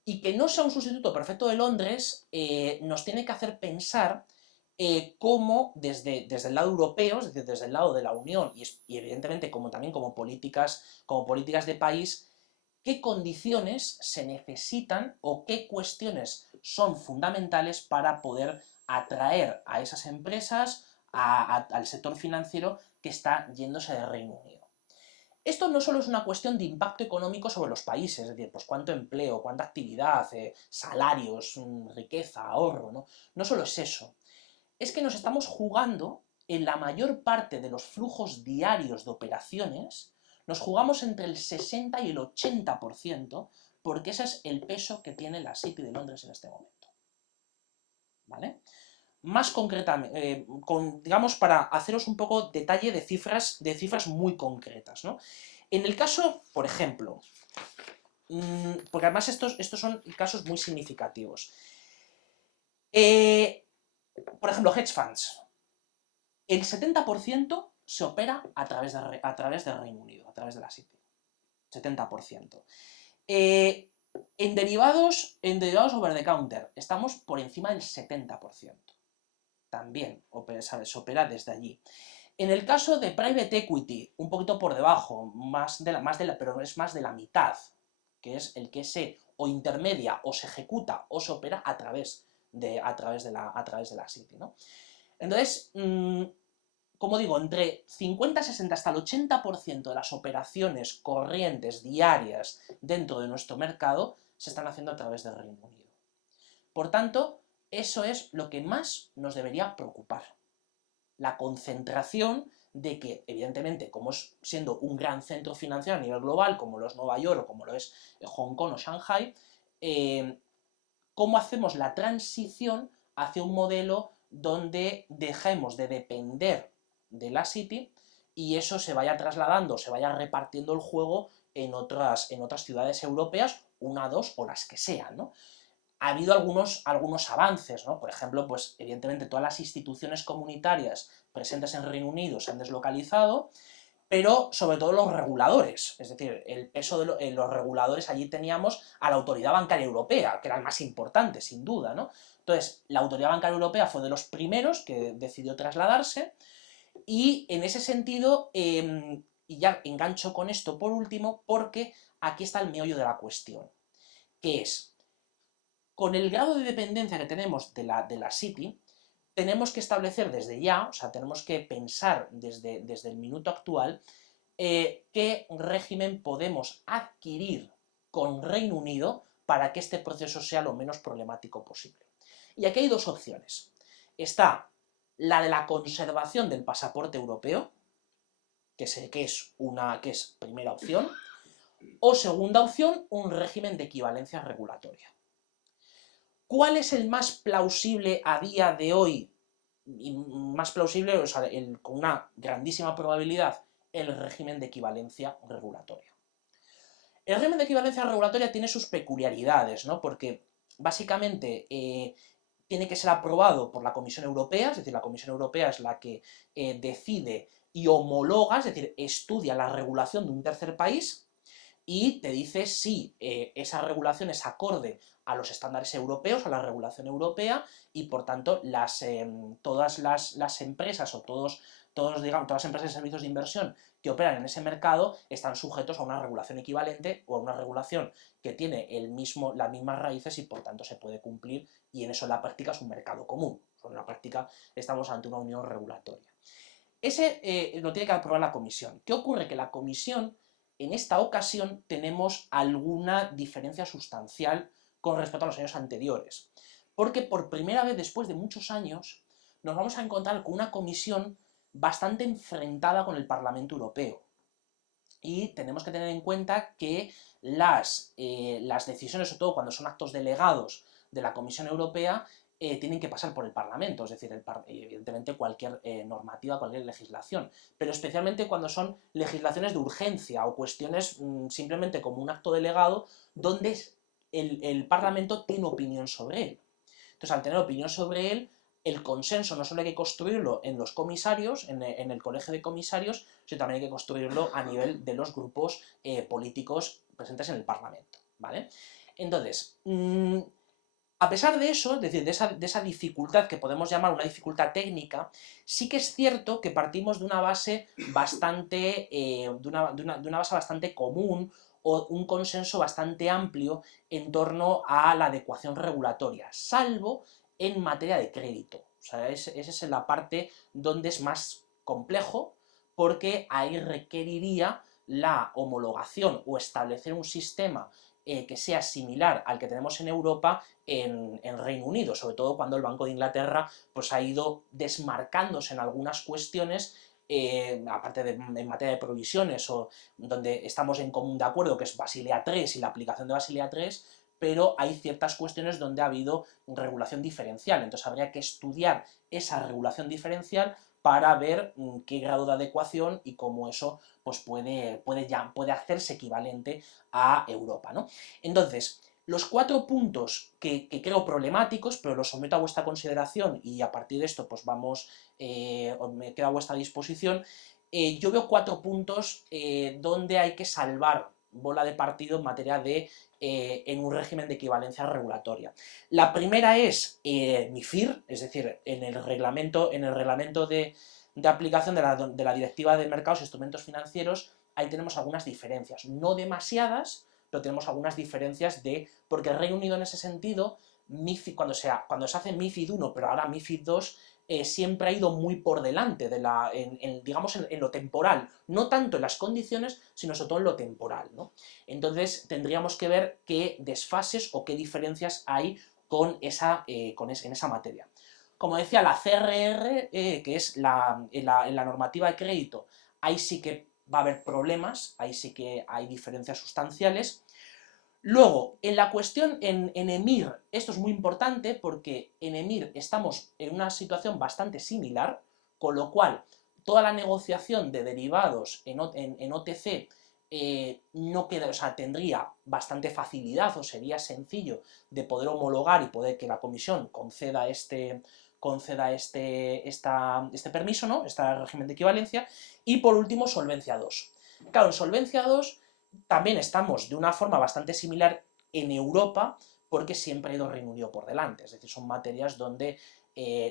Y que no sea un sustituto perfecto de Londres nos tiene que hacer pensar cómo desde el lado europeo, es decir, desde el lado de la Unión y evidentemente también como políticas de país, qué condiciones se necesitan o qué cuestiones son fundamentales para poder atraer a esas empresas, al sector financiero que está yéndose del Reino Unido. Esto no solo es una cuestión de impacto económico sobre los países, es decir, pues cuánto empleo, cuánta actividad, salarios, riqueza, ahorro, ¿no? No solo es eso, es que nos estamos jugando en la mayor parte de los flujos diarios de operaciones, nos jugamos entre el 60 y el 80%, porque ese es el peso que tiene la City de Londres en este momento. ¿Vale? Más concretamente, digamos, para haceros un poco detalle de cifras muy concretas, ¿no? En el caso, por ejemplo, porque además estos son casos muy significativos. Por ejemplo, hedge funds. El 70% se opera a través del Reino Unido, a través de la City. 70%. En derivados over the counter, estamos por encima del 70%. También se opera desde allí. En el caso de private equity, un poquito por debajo, pero es más de la mitad, que es el que se o intermedia o se ejecuta o se opera a través de la City, ¿no? Entonces, como digo, entre 50, 60 hasta el 80% de las operaciones corrientes diarias dentro de nuestro mercado se están haciendo a través del Reino Unido. Por tanto, eso es lo que más nos debería preocupar. La concentración de que, evidentemente, como es siendo un gran centro financiero a nivel global, como lo es Nueva York o como lo es Hong Kong o Shanghai, cómo hacemos la transición hacia un modelo donde dejemos de depender de la City y eso se vaya trasladando, se vaya repartiendo el juego en otras ciudades europeas, una, dos o las que sean, ¿no? Ha habido algunos avances, ¿no? Por ejemplo, pues evidentemente todas las instituciones comunitarias presentes en Reino Unido se han deslocalizado, pero sobre todo los reguladores, es decir, el peso de los reguladores, allí teníamos a la Autoridad Bancaria Europea, que era el más importante, sin duda, ¿no? Entonces, la Autoridad Bancaria Europea fue de los primeros que decidió trasladarse, y en ese sentido, y ya engancho con esto por último, porque aquí está el meollo de la cuestión, que es, con el grado de dependencia que tenemos de la City, tenemos que establecer desde ya, o sea, tenemos que pensar desde el minuto actual, qué régimen podemos adquirir con Reino Unido para que este proceso sea lo menos problemático posible. Y aquí hay dos opciones. Está la de la conservación del pasaporte europeo, que es primera opción, o segunda opción, un régimen de equivalencia regulatoria. ¿Cuál es el más plausible a día de hoy? Y más plausible, o sea, con una grandísima probabilidad, el régimen de equivalencia regulatoria. El régimen de equivalencia regulatoria tiene sus peculiaridades, ¿no? Porque básicamente tiene que ser aprobado por la Comisión Europea, es decir, la Comisión Europea es la que decide y homologa, es decir, estudia la regulación de un tercer país y te dice si esa regulación es acorde a los estándares europeos, a la regulación europea, y por tanto todas las empresas o todas las empresas de servicios de inversión que operan en ese mercado están sujetos a una regulación equivalente o a una regulación que tiene las mismas raíces y por tanto se puede cumplir, y en eso en la práctica es un mercado común. En la práctica estamos ante una unión regulatoria. Ese lo tiene que aprobar la Comisión. ¿Qué ocurre? Que la Comisión, en esta ocasión, tenemos alguna diferencia sustancial con respecto a los años anteriores. Porque por primera vez después de muchos años nos vamos a encontrar con una comisión bastante enfrentada con el Parlamento Europeo. Y tenemos que tener en cuenta que las decisiones, sobre todo cuando son actos delegados de la Comisión Europea, tienen que pasar por el Parlamento, es decir, evidentemente cualquier normativa, cualquier legislación, pero especialmente cuando son legislaciones de urgencia o cuestiones simplemente como un acto delegado donde el Parlamento tiene opinión sobre él. Entonces, al tener opinión sobre él, el consenso no solo hay que construirlo en los comisarios, en el colegio de comisarios, sino también hay que construirlo a nivel de los grupos políticos presentes en el Parlamento, ¿vale? Entonces, A pesar de eso, es decir, de esa dificultad que podemos llamar una dificultad técnica, sí que es cierto que partimos de una base bastante, de una base bastante común, o un consenso bastante amplio en torno a la adecuación regulatoria, salvo en materia de crédito. O sea, esa es la parte donde es más complejo, porque ahí requeriría la homologación o establecer un sistema que sea similar al que tenemos en Europa en Reino Unido, sobre todo cuando el Banco de Inglaterra pues, ha ido desmarcándose en algunas cuestiones, aparte de en materia de provisiones, o donde estamos en común de acuerdo, que es Basilea III y la aplicación de Basilea III, pero hay ciertas cuestiones donde ha habido regulación diferencial, entonces habría que estudiar esa regulación diferencial para ver qué grado de adecuación y cómo eso pues puede hacerse equivalente a Europa, ¿no? Entonces, los 4 puntos que creo problemáticos, pero los someto a vuestra consideración y a partir de esto pues me quedo a vuestra disposición. Yo veo 4 puntos donde hay que salvar bola de partido en materia de en un régimen de equivalencia regulatoria. La primera es MIFIR, es decir, en el reglamento de aplicación de la Directiva de Mercados e Instrumentos Financieros. Ahí tenemos algunas diferencias, no demasiadas, pero tenemos algunas diferencias porque el Reino Unido en ese sentido, cuando se hace MIFID 1, pero ahora MIFID 2, siempre ha ido muy por delante digamos en lo temporal, no tanto en las condiciones, sino sobre todo en lo temporal, ¿no? Entonces tendríamos que ver qué desfases o qué diferencias hay en esa materia. Como decía, la CRR, que es en la normativa de crédito, ahí sí que va a haber problemas, ahí sí que hay diferencias sustanciales. Luego, en la cuestión en EMIR, esto es muy importante porque en EMIR estamos en una situación bastante similar, con lo cual toda la negociación de derivados en OTC no queda, o sea, tendría bastante facilidad o sería sencillo de poder homologar y poder que la comisión conceda este permiso, ¿no? Este régimen de equivalencia. Y por último, Solvencia II. Claro, en Solvencia II también estamos de una forma bastante similar en Europa, porque siempre ha ido Reino Unido por delante, es decir, son materias donde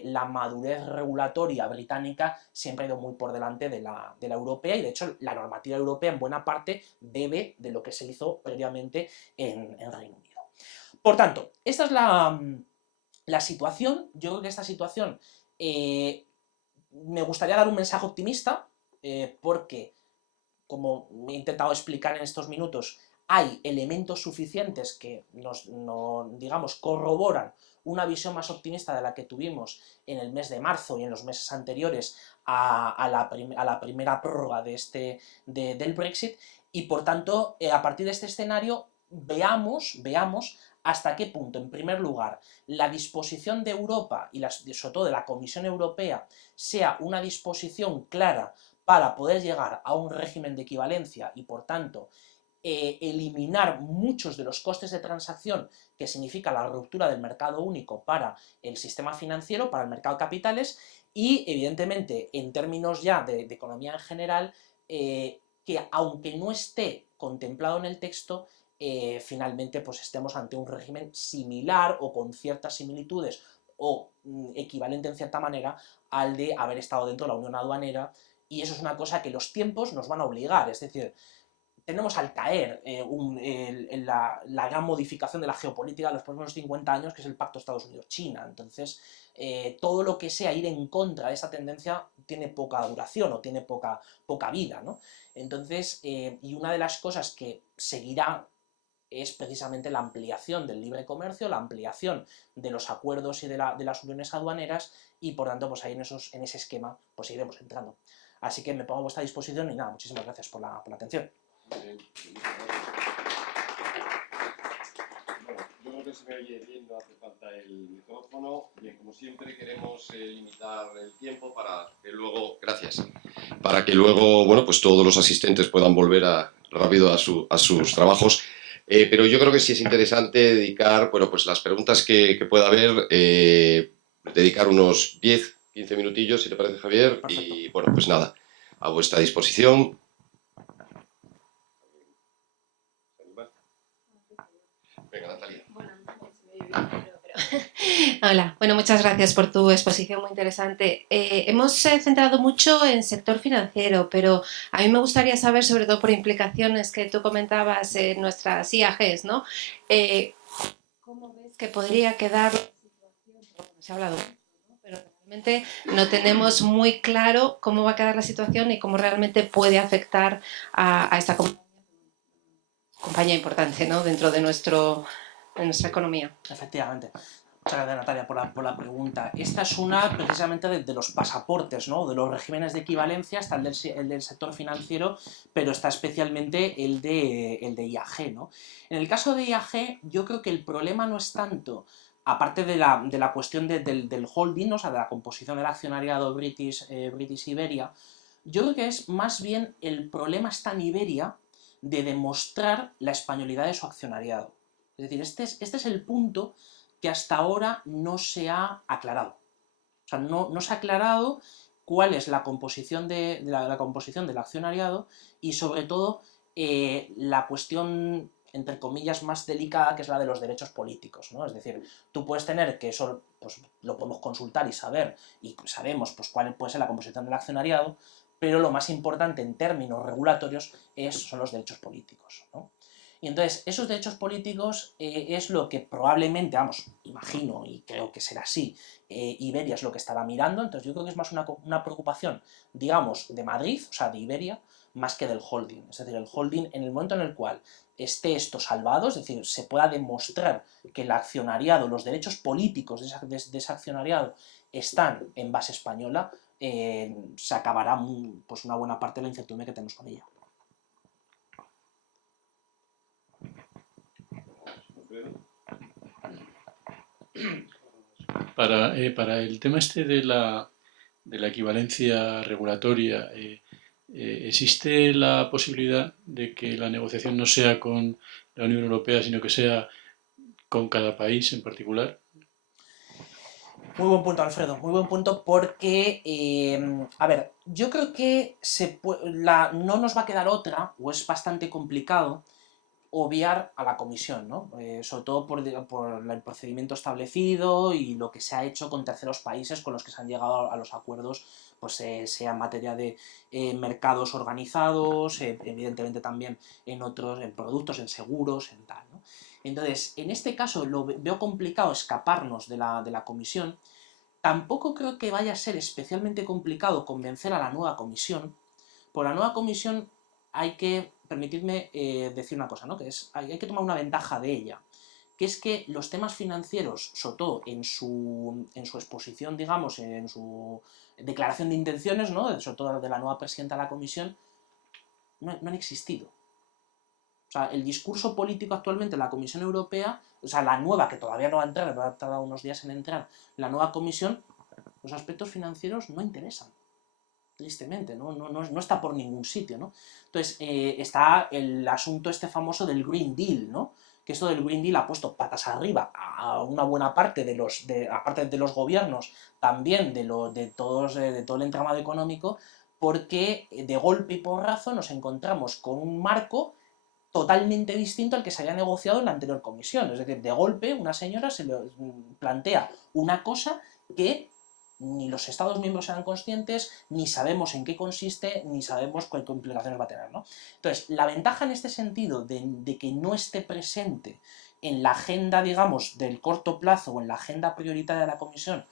la madurez regulatoria británica siempre ha ido muy por delante de la europea, y de hecho la normativa europea en buena parte bebe de lo que se hizo previamente en Reino Unido. Por tanto, esta es la situación. Yo creo que esta situación me gustaría dar un mensaje optimista, porque como he intentado explicar en estos minutos, hay elementos suficientes que digamos, corroboran una visión más optimista de la que tuvimos en el mes de marzo y en los meses anteriores a la primera prórroga del Brexit, y por tanto, a partir de este escenario, veamos hasta qué punto, en primer lugar, la disposición de Europa y sobre todo de la Comisión Europea sea una disposición clara para poder llegar a un régimen de equivalencia y, por tanto, eliminar muchos de los costes de transacción que significa la ruptura del mercado único para el sistema financiero, para el mercado de capitales, y evidentemente en términos ya de economía en general, que aunque no esté contemplado en el texto, finalmente pues estemos ante un régimen similar o con ciertas similitudes o equivalente en cierta manera al de haber estado dentro de la Unión Aduanera, y eso es una cosa que los tiempos nos van a obligar, es decir, tenemos al caer la gran modificación de la geopolítica de los próximos 50 años, que es el Pacto Estados Unidos-China. Entonces, todo lo que sea ir en contra de esa tendencia tiene poca duración o tiene poca vida, ¿no? Entonces, y una de las cosas que seguirá es precisamente la ampliación del libre comercio, la ampliación de los acuerdos y de las uniones aduaneras, y por tanto, pues ahí en ese esquema pues seguiremos entrando. Así que me pongo a vuestra disposición y nada, muchísimas gracias por la atención. Bueno, yo creo que se me oye bien, no hace falta el micrófono. Bien, como siempre queremos limitar el tiempo para que luego, bueno, pues todos los asistentes puedan volver rápido a sus trabajos. Pero yo creo que sí es interesante dedicar, bueno, pues las preguntas que pueda haber, dedicar unos 10, 15 minutillos, si te parece, Javier. Perfecto. Y bueno, pues nada, a vuestra disposición. Venga, Natalia. Bueno, no sé si me oye bien, pero Hola, bueno, muchas gracias por tu exposición muy interesante. Hemos centrado mucho en sector financiero, pero a mí me gustaría saber, sobre todo por implicaciones que tú comentabas en nuestras IAGs, ¿no? Eh, ¿Cómo ves que podría quedar la situación? Bueno, se ha hablado mucho, ¿no? Pero realmente no tenemos muy claro cómo va a quedar la situación y cómo realmente puede afectar a esta compañía importante, ¿no? Dentro de nuestra economía. Efectivamente. Muchas gracias, Natalia, por la pregunta. Esta es una, precisamente, de los pasaportes, ¿no? De los regímenes de equivalencia, está el del sector financiero, pero está especialmente el de IAG, ¿no? En el caso de IAG, yo creo que el problema no es tanto, aparte de la cuestión del holding, ¿no? O sea, de la composición del accionariado British Iberia, yo creo que es más bien el problema está en Iberia de demostrar la españolidad de su accionariado. Es decir, este es el punto que hasta ahora no se ha aclarado. O sea, no se ha aclarado cuál es la composición, la composición del accionariado y sobre todo la cuestión, entre comillas, más delicada, que es la de los derechos políticos, ¿no? Es decir, tú puedes tener, que eso pues, lo podemos consultar y saber, y sabemos pues, cuál puede ser la composición del accionariado, pero lo más importante en términos regulatorios son los derechos políticos, ¿no? Y entonces, esos derechos políticos es lo que probablemente, vamos, imagino y creo que será así, Iberia es lo que estará mirando, entonces yo creo que es más una preocupación, digamos, de Madrid, o sea, de Iberia, más que del holding. Es decir, el holding, en el momento en el cual esté esto salvado, es decir, se pueda demostrar que el accionariado, los derechos políticos de ese accionariado están en base española, se acabará pues, una buena parte de la incertidumbre que tenemos con ella. Para el tema este de la equivalencia regulatoria, ¿existe la posibilidad de que la negociación no sea con la Unión Europea, sino que sea con cada país en particular? Muy buen punto, Alfredo, muy buen punto porque, a ver, yo creo que no nos va a quedar otra, o es bastante complicado, obviar a la comisión, ¿no? Sobre todo por el procedimiento establecido y lo que se ha hecho con terceros países con los que se han llegado a los acuerdos, pues sea en materia de mercados organizados, evidentemente también en productos, en seguros, en tal, ¿no? Entonces, en este caso lo veo complicado escaparnos de la comisión. Tampoco creo que vaya a ser especialmente complicado convencer a la nueva comisión. Por la nueva comisión hay que, permitidme decir una cosa, ¿no? Que hay que tomar una ventaja de ella, que es que los temas financieros, sobre todo en su exposición, digamos, en su declaración de intenciones, ¿no? Sobre todo de la nueva presidenta de la comisión, no han existido. O sea, el discurso político actualmente en la Comisión Europea, o sea, la nueva, que todavía no va a entrar, va a tardar unos días en entrar, la nueva comisión, los aspectos financieros no interesan, tristemente, no está por ningún sitio, ¿no? Entonces, está el asunto este famoso del Green Deal, ¿no? Que esto del Green Deal ha puesto patas arriba a una buena parte aparte de los gobiernos, también de todo el entramado económico, porque de golpe y porrazo nos encontramos con un marco totalmente distinto al que se había negociado en la anterior comisión. Es decir, de golpe una señora se le plantea una cosa que ni los Estados miembros eran conscientes, ni sabemos en qué consiste, ni sabemos qué implicaciones va a tener, ¿no? Entonces, la ventaja en este sentido de que no esté presente en la agenda, digamos, del corto plazo o en la agenda prioritaria de la Comisión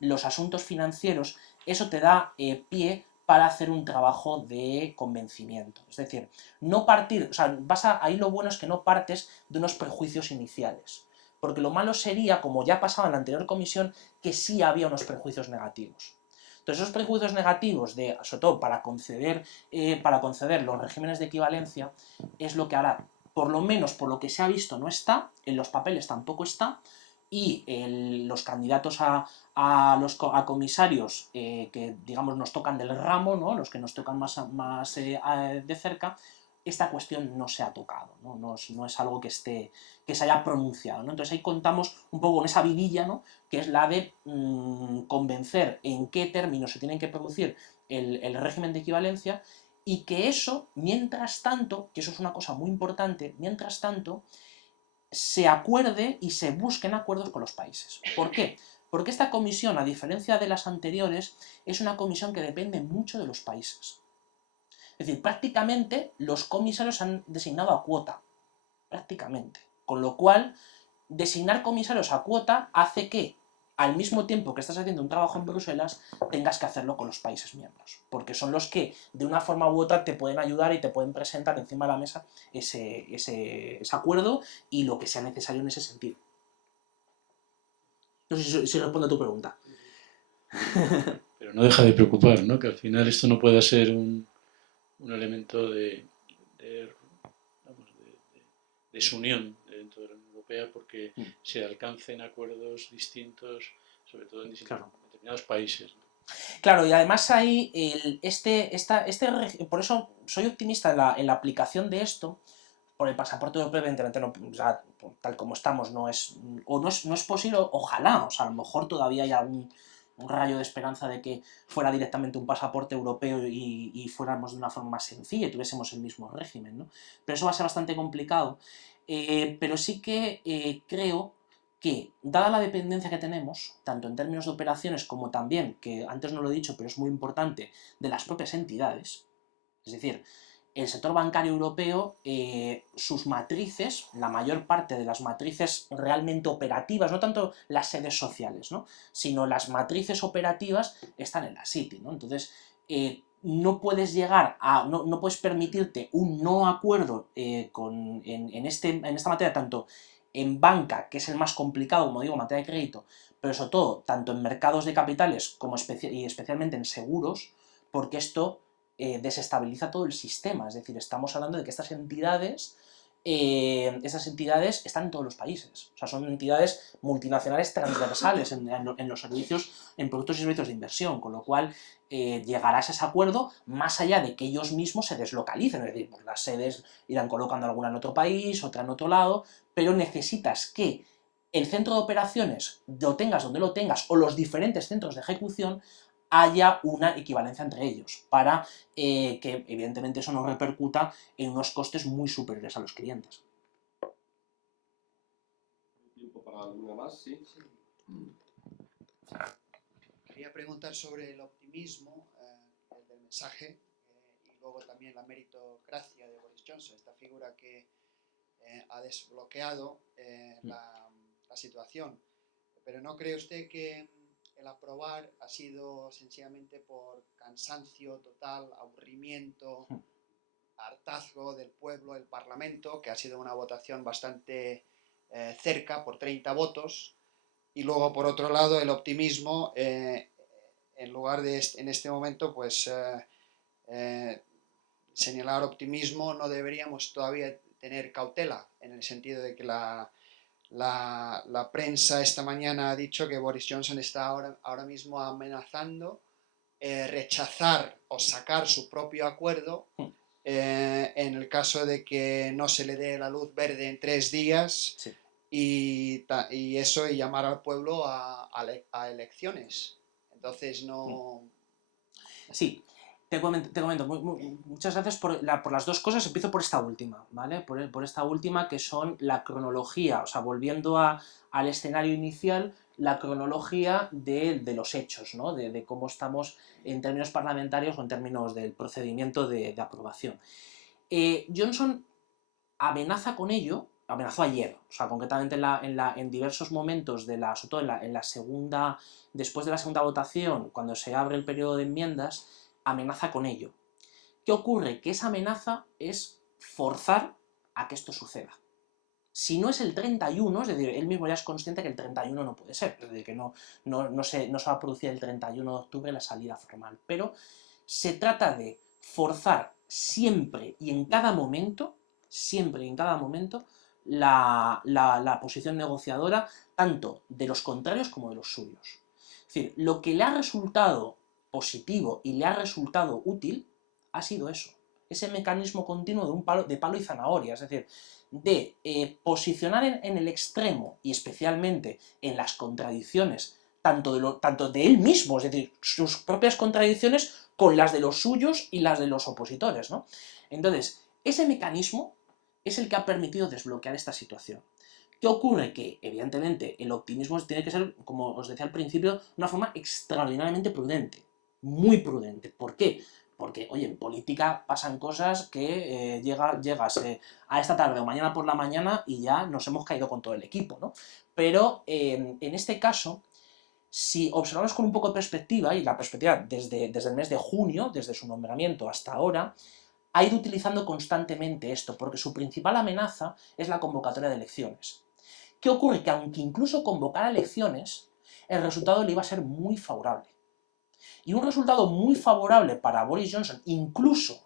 los asuntos financieros, eso te da pie para hacer un trabajo de convencimiento. Es decir, no partir, o sea, ahí lo bueno es que no partes de unos prejuicios iniciales. Porque lo malo sería, como ya pasaba en la anterior comisión, que sí había unos prejuicios negativos. Entonces, esos prejuicios negativos, sobre todo para conceder los regímenes de equivalencia, es lo que ahora, por lo menos por lo que se ha visto, no está, en los papeles tampoco está, y los candidatos a comisarios que, digamos, nos tocan del ramo, ¿no? Los que nos tocan más de cerca, esta cuestión no se ha tocado, no es algo que se haya pronunciado, ¿no? Entonces ahí contamos un poco con esa vidilla, ¿no? Que es la de convencer en qué términos se tienen que producir el régimen de equivalencia, y que eso, mientras tanto, que eso es una cosa muy importante, mientras tanto, se acuerde y se busquen acuerdos con los países. ¿Por qué? Porque esta comisión, a diferencia de las anteriores, es una comisión que depende mucho de los países. Es decir, prácticamente los comisarios se han designado a cuota, prácticamente. Con lo cual, designar comisarios a cuota hace que, al mismo tiempo que estás haciendo un trabajo en Bruselas, tengas que hacerlo con los países miembros, porque son los que, de una forma u otra, te pueden ayudar y te pueden presentar encima de la mesa ese acuerdo y lo que sea necesario en ese sentido. No sé si respondo a tu pregunta. Pero no deja de preocupar, ¿no? Que al final esto no pueda ser un elemento de desunión dentro de la Unión Europea porque se alcancen acuerdos distintos, sobre todo en determinados países, ¿no? Claro, y además ahí, por eso soy optimista en la aplicación de esto. Por el pasaporte europeo, evidentemente, no, o sea, tal como estamos, no es posible, ojalá, o sea, a lo mejor todavía hay un rayo de esperanza de que fuera directamente un pasaporte europeo y fuéramos de una forma más sencilla y tuviésemos el mismo régimen, ¿no? Pero eso va a ser bastante complicado, pero sí que creo que, dada la dependencia que tenemos, tanto en términos de operaciones como también, que antes no lo he dicho, pero es muy importante, de las propias entidades, es decir, el sector bancario europeo, sus matrices, la mayor parte de las matrices realmente operativas, no tanto las sedes sociales, ¿no?, sino las matrices operativas están en la City, ¿no? Entonces, no puedes llegar a, no puedes permitirte un no acuerdo en esta materia, tanto en banca, que es el más complicado, como digo, en materia de crédito, pero sobre todo, tanto en mercados de capitales como y especialmente en seguros, porque esto desestabiliza todo el sistema. Es decir, estamos hablando de que estas entidades están en todos los países. O sea, son entidades multinacionales transversales en los servicios, en productos y servicios de inversión, con lo cual llegarás a ese acuerdo más allá de que ellos mismos se deslocalicen. Es decir, pues las sedes irán colocando alguna en otro país, otra en otro lado, pero necesitas que el centro de operaciones lo tengas donde lo tengas, o los diferentes centros de ejecución, haya una equivalencia entre ellos, para que evidentemente eso no repercuta en unos costes muy superiores a los clientes. ¿Tiempo para alguna más? Sí. Quería preguntar sobre el optimismo del mensaje y luego también la meritocracia de Boris Johnson, esta figura que ha desbloqueado la situación. Pero ¿no cree usted que el aprobar ha sido sencillamente por cansancio total, aburrimiento, hartazgo del pueblo, el Parlamento, que ha sido una votación bastante cerca, por 30 votos, y luego, por otro lado, el optimismo, en lugar de, en este momento, pues señalar optimismo, no deberíamos todavía tener cautela, en el sentido de que la prensa esta mañana ha dicho que Boris Johnson está ahora mismo amenazando rechazar o sacar su propio acuerdo en el caso de que no se le dé la luz verde en 3 días. Sí. Y llamar al pueblo a elecciones. Entonces no... Sí, te comento muchas gracias por las dos cosas. Empiezo por esta última, ¿vale? Por esta última, que son la cronología, o sea, volviendo al escenario inicial, la cronología de los hechos, ¿no? De cómo estamos en términos parlamentarios o en términos del procedimiento de aprobación. Johnson amenaza con ello. Amenazó ayer, o sea, concretamente en diversos momentos, sobre todo en la segunda, después de la segunda votación, cuando se abre el periodo de enmiendas, amenaza con ello. ¿Qué ocurre? Que esa amenaza es forzar a que esto suceda. Si no es el 31, es decir, él mismo ya es consciente que el 31 no puede ser, es decir, que no se va a producir el 31 de octubre la salida formal, pero se trata de forzar siempre y en cada momento, la posición negociadora, tanto de los contrarios como de los suyos. Es decir, lo que le ha resultado positivo y le ha resultado útil ha sido eso, ese mecanismo continuo de palo y zanahoria, es decir, de posicionar en el extremo y especialmente en las contradicciones tanto de él mismo, es decir, sus propias contradicciones con las de los suyos y las de los opositores, ¿no? Entonces, ese mecanismo es el que ha permitido desbloquear esta situación. ¿Qué ocurre? Que, evidentemente, el optimismo tiene que ser, como os decía al principio, de una forma extraordinariamente prudente. Muy prudente. ¿Por qué? Porque, oye, en política pasan cosas que llegas a esta tarde o mañana por la mañana y ya nos hemos caído con todo el equipo, ¿no? Pero, en este caso, si observamos con un poco de perspectiva, y la perspectiva desde el mes de junio, desde su nombramiento hasta ahora, ha ido utilizando constantemente esto, porque su principal amenaza es la convocatoria de elecciones. ¿Qué ocurre? Que aunque incluso convocara elecciones, el resultado le iba a ser muy favorable. Y un resultado muy favorable para Boris Johnson, incluso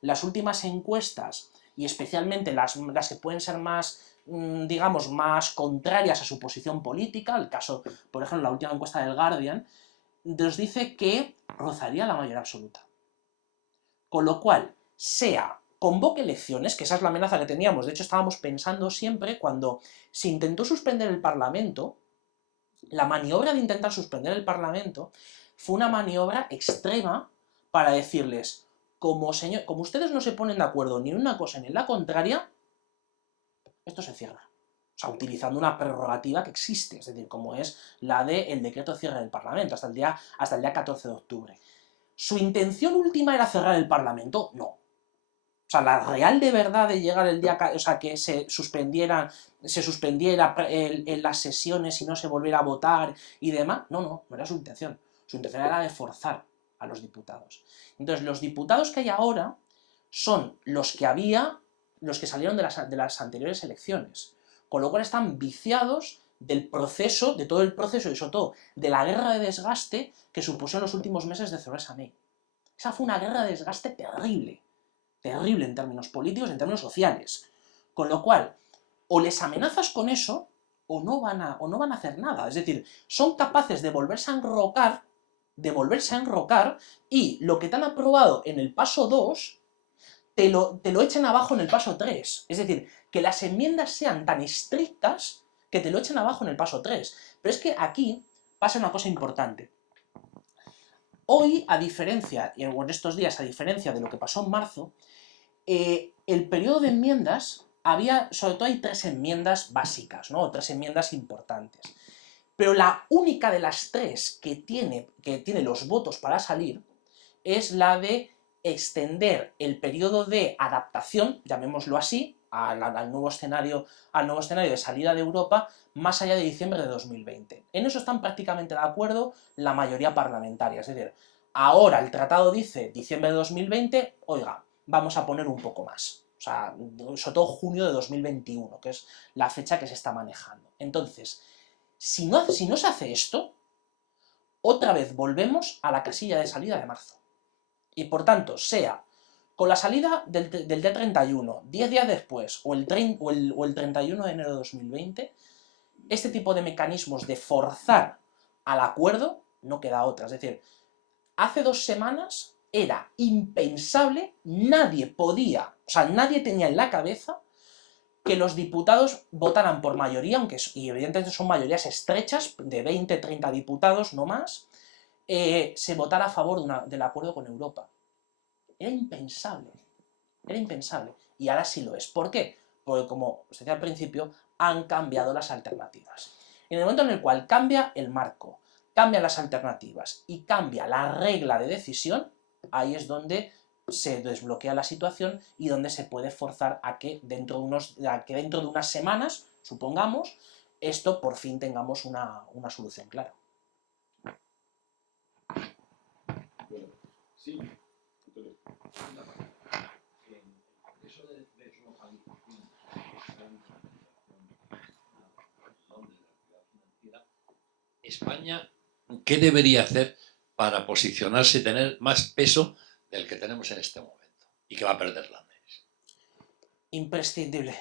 las últimas encuestas, y especialmente las que pueden ser más, digamos, más contrarias a su posición política, el caso, por ejemplo, la última encuesta del Guardian, nos dice que rozaría la mayoría absoluta. Con lo cual, convoque elecciones, que esa es la amenaza que teníamos, de hecho estábamos pensando siempre cuando se intentó suspender el Parlamento, la maniobra de intentar suspender el Parlamento fue una maniobra extrema para decirles, como ustedes no se ponen de acuerdo ni en una cosa ni en la contraria, esto se cierra. O sea, utilizando una prerrogativa que existe, es decir, como es la del decreto de cierre del Parlamento, hasta el día 14 de octubre. ¿Su intención última era cerrar el Parlamento? No. O sea, la real de verdad de llegar el día, o sea, que se suspendiera en las sesiones y no se volviera a votar y demás, no era su intención. Su intención era de forzar a los diputados. Entonces, los diputados que hay ahora son los que salieron de las anteriores elecciones, con lo cual están viciados del proceso, de todo el proceso y sobre todo de la guerra de desgaste que supuso en los últimos meses de Theresa May. Esa fue una guerra de desgaste terrible en términos políticos, en términos sociales. Con lo cual, o les amenazas con eso, o no van a hacer nada. Es decir, son capaces de volverse a enrocar, y lo que te han aprobado en el paso 2, te lo echen abajo en el paso 3. Es decir, que las enmiendas sean tan estrictas que te lo echen abajo en el paso 3. Pero es que aquí pasa una cosa importante. Hoy, y en estos días, a diferencia de lo que pasó en marzo, el periodo de enmiendas, sobre todo hay 3 enmiendas básicas, ¿no? 3 enmiendas importantes. Pero la única de las 3 que tiene los votos para salir es la de extender el periodo de adaptación, llamémoslo así, al nuevo escenario de salida de Europa, más allá de diciembre de 2020. En eso están prácticamente de acuerdo la mayoría parlamentaria. Es decir, ahora el tratado dice diciembre de 2020, oiga, vamos a poner un poco más. O sea, sobre todo junio de 2021, que es la fecha que se está manejando. Entonces, si no se hace esto, otra vez volvemos a la casilla de salida de marzo. Y por tanto, sea con la salida del día 31, 10 días después, o el 31 de enero de 2020, este tipo de mecanismos de forzar al acuerdo no queda otra. Es decir, hace 2 semanas era impensable, nadie tenía en la cabeza que los diputados votaran por mayoría, y evidentemente son mayorías estrechas, de 20, 30 diputados, no más, se votara a favor del acuerdo con Europa. Era impensable. Y ahora sí lo es. ¿Por qué? Porque, como os decía al principio, han cambiado las alternativas. En el momento en el cual cambia el marco, cambian las alternativas y cambia la regla de decisión, ahí es donde se desbloquea la situación y donde se puede forzar a que dentro de unas semanas, supongamos, esto por fin tengamos una solución clara. Sí. España, ¿qué debería hacer para posicionarse y tener más peso del que tenemos en este momento? Y que va a perder Londres. Imprescindible,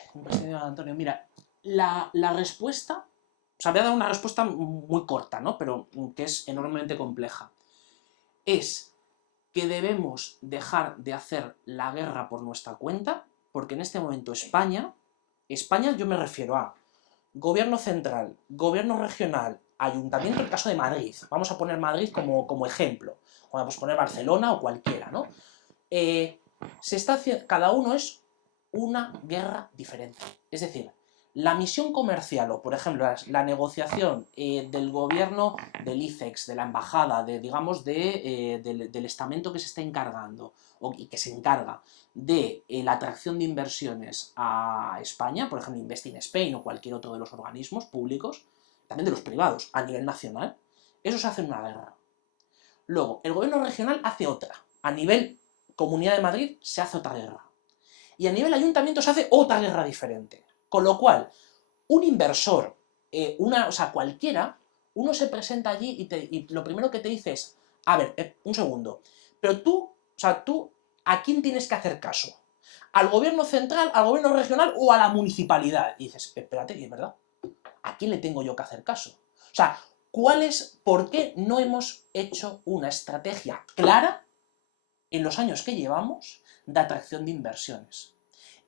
Antonio. Mira, la respuesta, o sea, voy a dar una respuesta muy corta, ¿no? Pero que es enormemente compleja. Es que debemos dejar de hacer la guerra por nuestra cuenta, porque en este momento España, yo me refiero a gobierno central, gobierno regional, ayuntamiento, en el caso de Madrid, vamos a poner Madrid como ejemplo, podemos poner Barcelona o cualquiera, ¿no? Cada uno es una guerra diferente. Es decir, La misión comercial, o por ejemplo, la negociación del gobierno del ICEX, de la embajada, digamos, del estamento que se está encargando, y que se encarga de la atracción de inversiones a España, por ejemplo, Invest in Spain o cualquier otro de los organismos públicos, también de los privados, a nivel nacional, eso se hace en una guerra. Luego, el gobierno regional hace otra. A nivel Comunidad de Madrid se hace otra guerra. Y a nivel ayuntamiento se hace otra guerra diferente. Con lo cual, un inversor, o sea, cualquiera, uno se presenta allí y lo primero que te dice es, a ver, un segundo, pero tú, ¿a quién tienes que hacer caso? ¿Al gobierno central, al gobierno regional o a la municipalidad? Y dices, espérate, ¿es verdad? ¿A quién le tengo yo que hacer caso? O sea, ¿por qué no hemos hecho una estrategia clara en los años que llevamos de atracción de inversiones?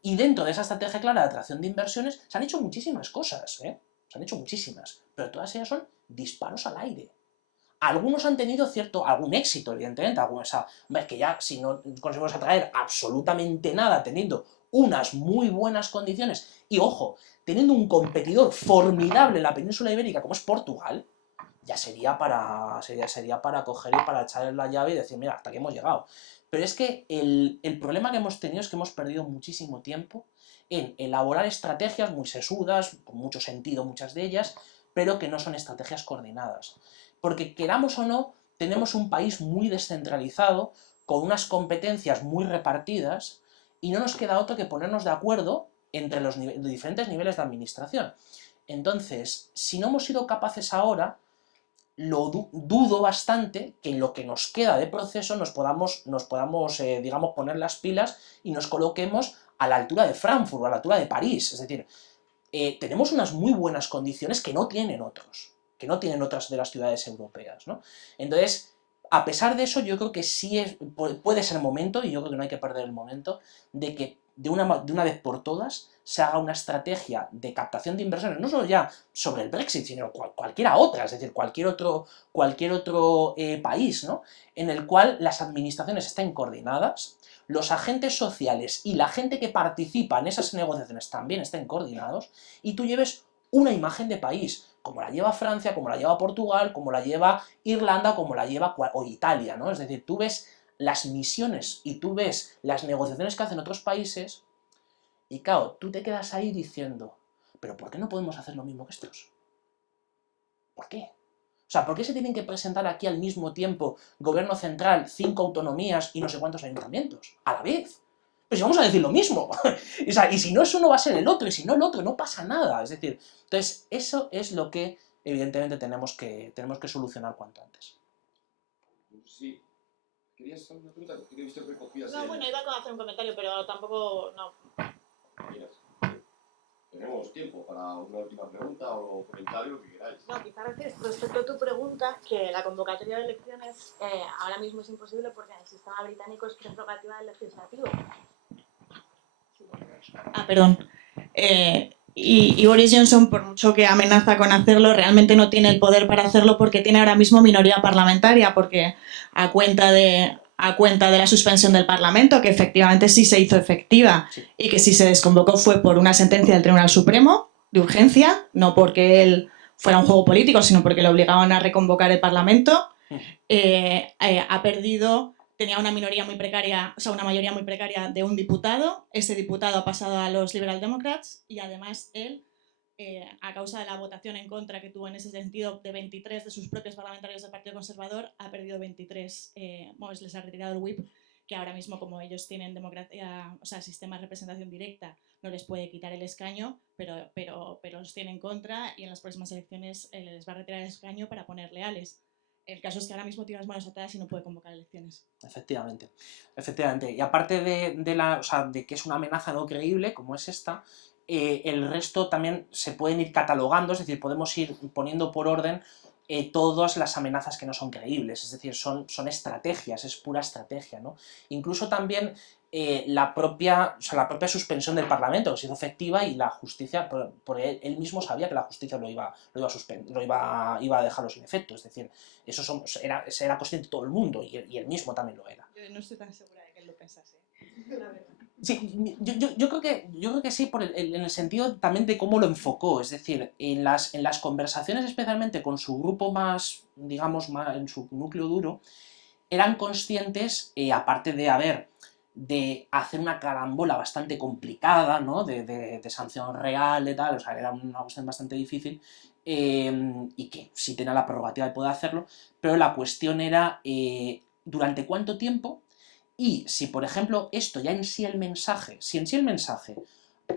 Y dentro de esa estrategia clara de atracción de inversiones se han hecho muchísimas cosas, Se han hecho muchísimas, pero todas ellas son disparos al aire. Algunos han tenido algún éxito, evidentemente, es que ya si no conseguimos atraer absolutamente nada, teniendo unas muy buenas condiciones, y ojo, teniendo un competidor formidable en la península ibérica como es Portugal, ya sería para coger y para echarle la llave y decir, mira, hasta aquí hemos llegado. Pero es que el problema que hemos tenido es que hemos perdido muchísimo tiempo en elaborar estrategias muy sesudas, con mucho sentido muchas de ellas, pero que no son estrategias coordinadas. Porque queramos o no, tenemos un país muy descentralizado, con unas competencias muy repartidas, y no nos queda otro que ponernos de acuerdo entre los diferentes niveles de administración. Entonces, si no hemos sido capaces ahora, dudo bastante que en lo que nos queda de proceso nos podamos digamos, poner las pilas y nos coloquemos a la altura de Frankfurt o a la altura de París. Es decir, tenemos unas muy buenas condiciones que no tienen otras de las ciudades europeas, ¿no? Entonces, a pesar de eso, yo creo que sí puede ser momento, y yo creo que no hay que perder el momento, de que de una vez por todas se haga una estrategia de captación de inversiones, no solo ya sobre el Brexit, sino cualquiera otra, es decir, cualquier otro país, ¿no? En el cual las administraciones estén coordinadas, los agentes sociales y la gente que participa en esas negociaciones también estén coordinados, y tú lleves una imagen de país, como la lleva Francia, como la lleva Portugal, como la lleva Irlanda, como la lleva o Italia, ¿no? Es decir, tú ves las misiones y tú ves las negociaciones que hacen otros países y claro, tú te quedas ahí diciendo, pero ¿por qué no podemos hacer lo mismo que estos? ¿Por qué? O sea, ¿por qué se tienen que presentar aquí al mismo tiempo gobierno central, 5 autonomías y no sé cuántos ayuntamientos? A la vez. Pues vamos a decir lo mismo. O sea, y si no es uno va a ser el otro, y si no el otro, no pasa nada. Es decir, entonces eso es lo que evidentemente tenemos que solucionar cuanto antes. Sí. ¿Querías hacer una pregunta? ¿Qué he visto que recogías? No, bueno, iba a hacer un comentario, pero tampoco, no. Tenemos tiempo para una última pregunta o comentario que queráis. No, quizá respecto a tu pregunta, que la convocatoria de elecciones ahora mismo es imposible porque en el sistema británico es prerrogativa del legislativo. Perdón. Y Boris Johnson, por mucho que amenaza con hacerlo, realmente no tiene el poder para hacerlo porque tiene ahora mismo minoría parlamentaria, porque a cuenta de la suspensión del Parlamento, que efectivamente sí se hizo efectiva y que si se desconvocó fue por una sentencia del Tribunal Supremo de urgencia, no porque él fuera un juego político, sino porque le obligaban a reconvocar el Parlamento, ha perdido. Tenía una minoría muy precaria, o sea, una mayoría muy precaria de un diputado. Ese diputado ha pasado a los Liberal Democrats y además él, a causa de la votación en contra que tuvo en ese sentido de 23 de sus propios parlamentarios del Partido Conservador, ha perdido 23, les ha retirado el whip, que ahora mismo, como ellos tienen democracia, o sea, sistema de representación directa, no les puede quitar el escaño, pero los tiene en contra y en las próximas elecciones les va a retirar el escaño para poner leales. El caso es que ahora mismo tiene las manos atadas y no puede convocar elecciones. Efectivamente. Y aparte de que es una amenaza no creíble, como es esta, el resto también se pueden ir catalogando, es decir, podemos ir poniendo por orden todas las amenazas que no son creíbles, es decir, son estrategias, es pura estrategia, ¿no? Incluso también la propia suspensión del Parlamento, que se hizo efectiva y la justicia, porque él mismo sabía que la justicia lo iba a dejarlo sin efecto, es decir, eso era consciente todo el mundo y él mismo también lo era. Yo no estoy tan segura de que él lo pensase, la verdad. Sí, yo creo que sí, en el sentido también de cómo lo enfocó. Es decir, en las conversaciones, especialmente con su grupo más, digamos, más en su núcleo duro, eran conscientes, aparte de hacer una carambola bastante complicada, ¿no? De sanción real y tal, o sea, era una cuestión bastante difícil, y que sí tenía la prerrogativa de poder hacerlo, pero la cuestión era durante cuánto tiempo, y si, por ejemplo, esto ya en sí el mensaje, si en sí el mensaje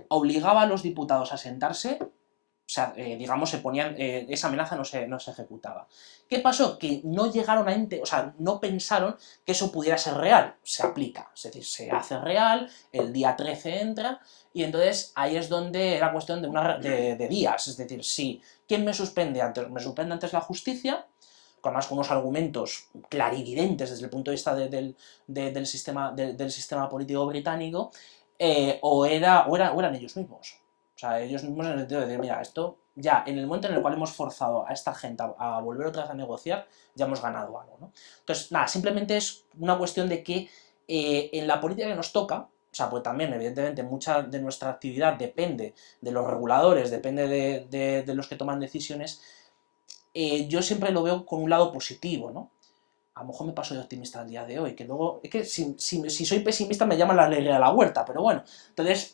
obligaba a los diputados a sentarse, o sea, digamos, esa amenaza no se ejecutaba. ¿Qué pasó? Que no llegaron o sea, no pensaron que eso pudiera ser real. Se aplica, es decir, se hace real, el día 13 entra, y entonces ahí es donde era cuestión de días. Es decir, si, ¿quién me suspende antes? Me suspende antes la justicia, con unos argumentos clarividentes desde el punto de vista del sistema político británico, o eran ellos mismos. O sea, ellos mismos en el sentido de decir, mira, esto ya, en el momento en el cual hemos forzado a esta gente a volver otra vez a negociar, ya hemos ganado algo, ¿no? Entonces, nada, simplemente es una cuestión de que en la política que nos toca, o sea, pues también, evidentemente, mucha de nuestra actividad depende de los reguladores, depende de los que toman decisiones, yo siempre lo veo con un lado positivo, ¿no? A lo mejor me paso de optimista al día de hoy, que luego, es que si soy pesimista me llama la alegría de la huerta, pero bueno. Entonces,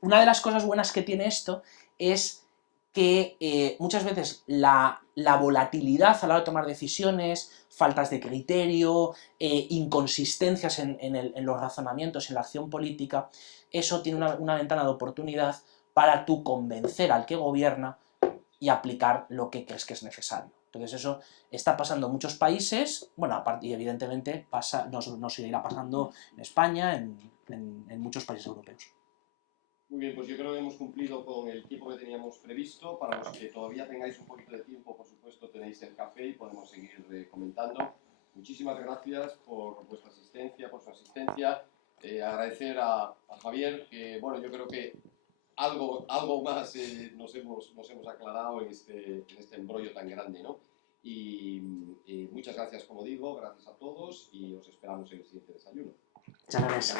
una de las cosas buenas que tiene esto es que muchas veces la volatilidad a la hora de tomar decisiones, faltas de criterio, inconsistencias en los razonamientos, en la acción política, eso tiene una ventana de oportunidad para tú convencer al que gobierna y aplicar lo que crees que es necesario. Entonces eso está pasando en muchos países, bueno, aparte, y evidentemente nos seguirá pasando en España, en muchos países europeos. Muy bien, pues yo creo que hemos cumplido con el tiempo que teníamos previsto. Para los que todavía tengáis un poquito de tiempo, por supuesto, tenéis el café y podemos seguir comentando. Muchísimas gracias por vuestra asistencia, por su asistencia. Agradecer a Javier, que bueno, yo creo que algo más nos hemos aclarado en este embrollo tan grande, ¿no? Y muchas gracias, como digo, gracias a todos y os esperamos en el siguiente desayuno. Muchas gracias.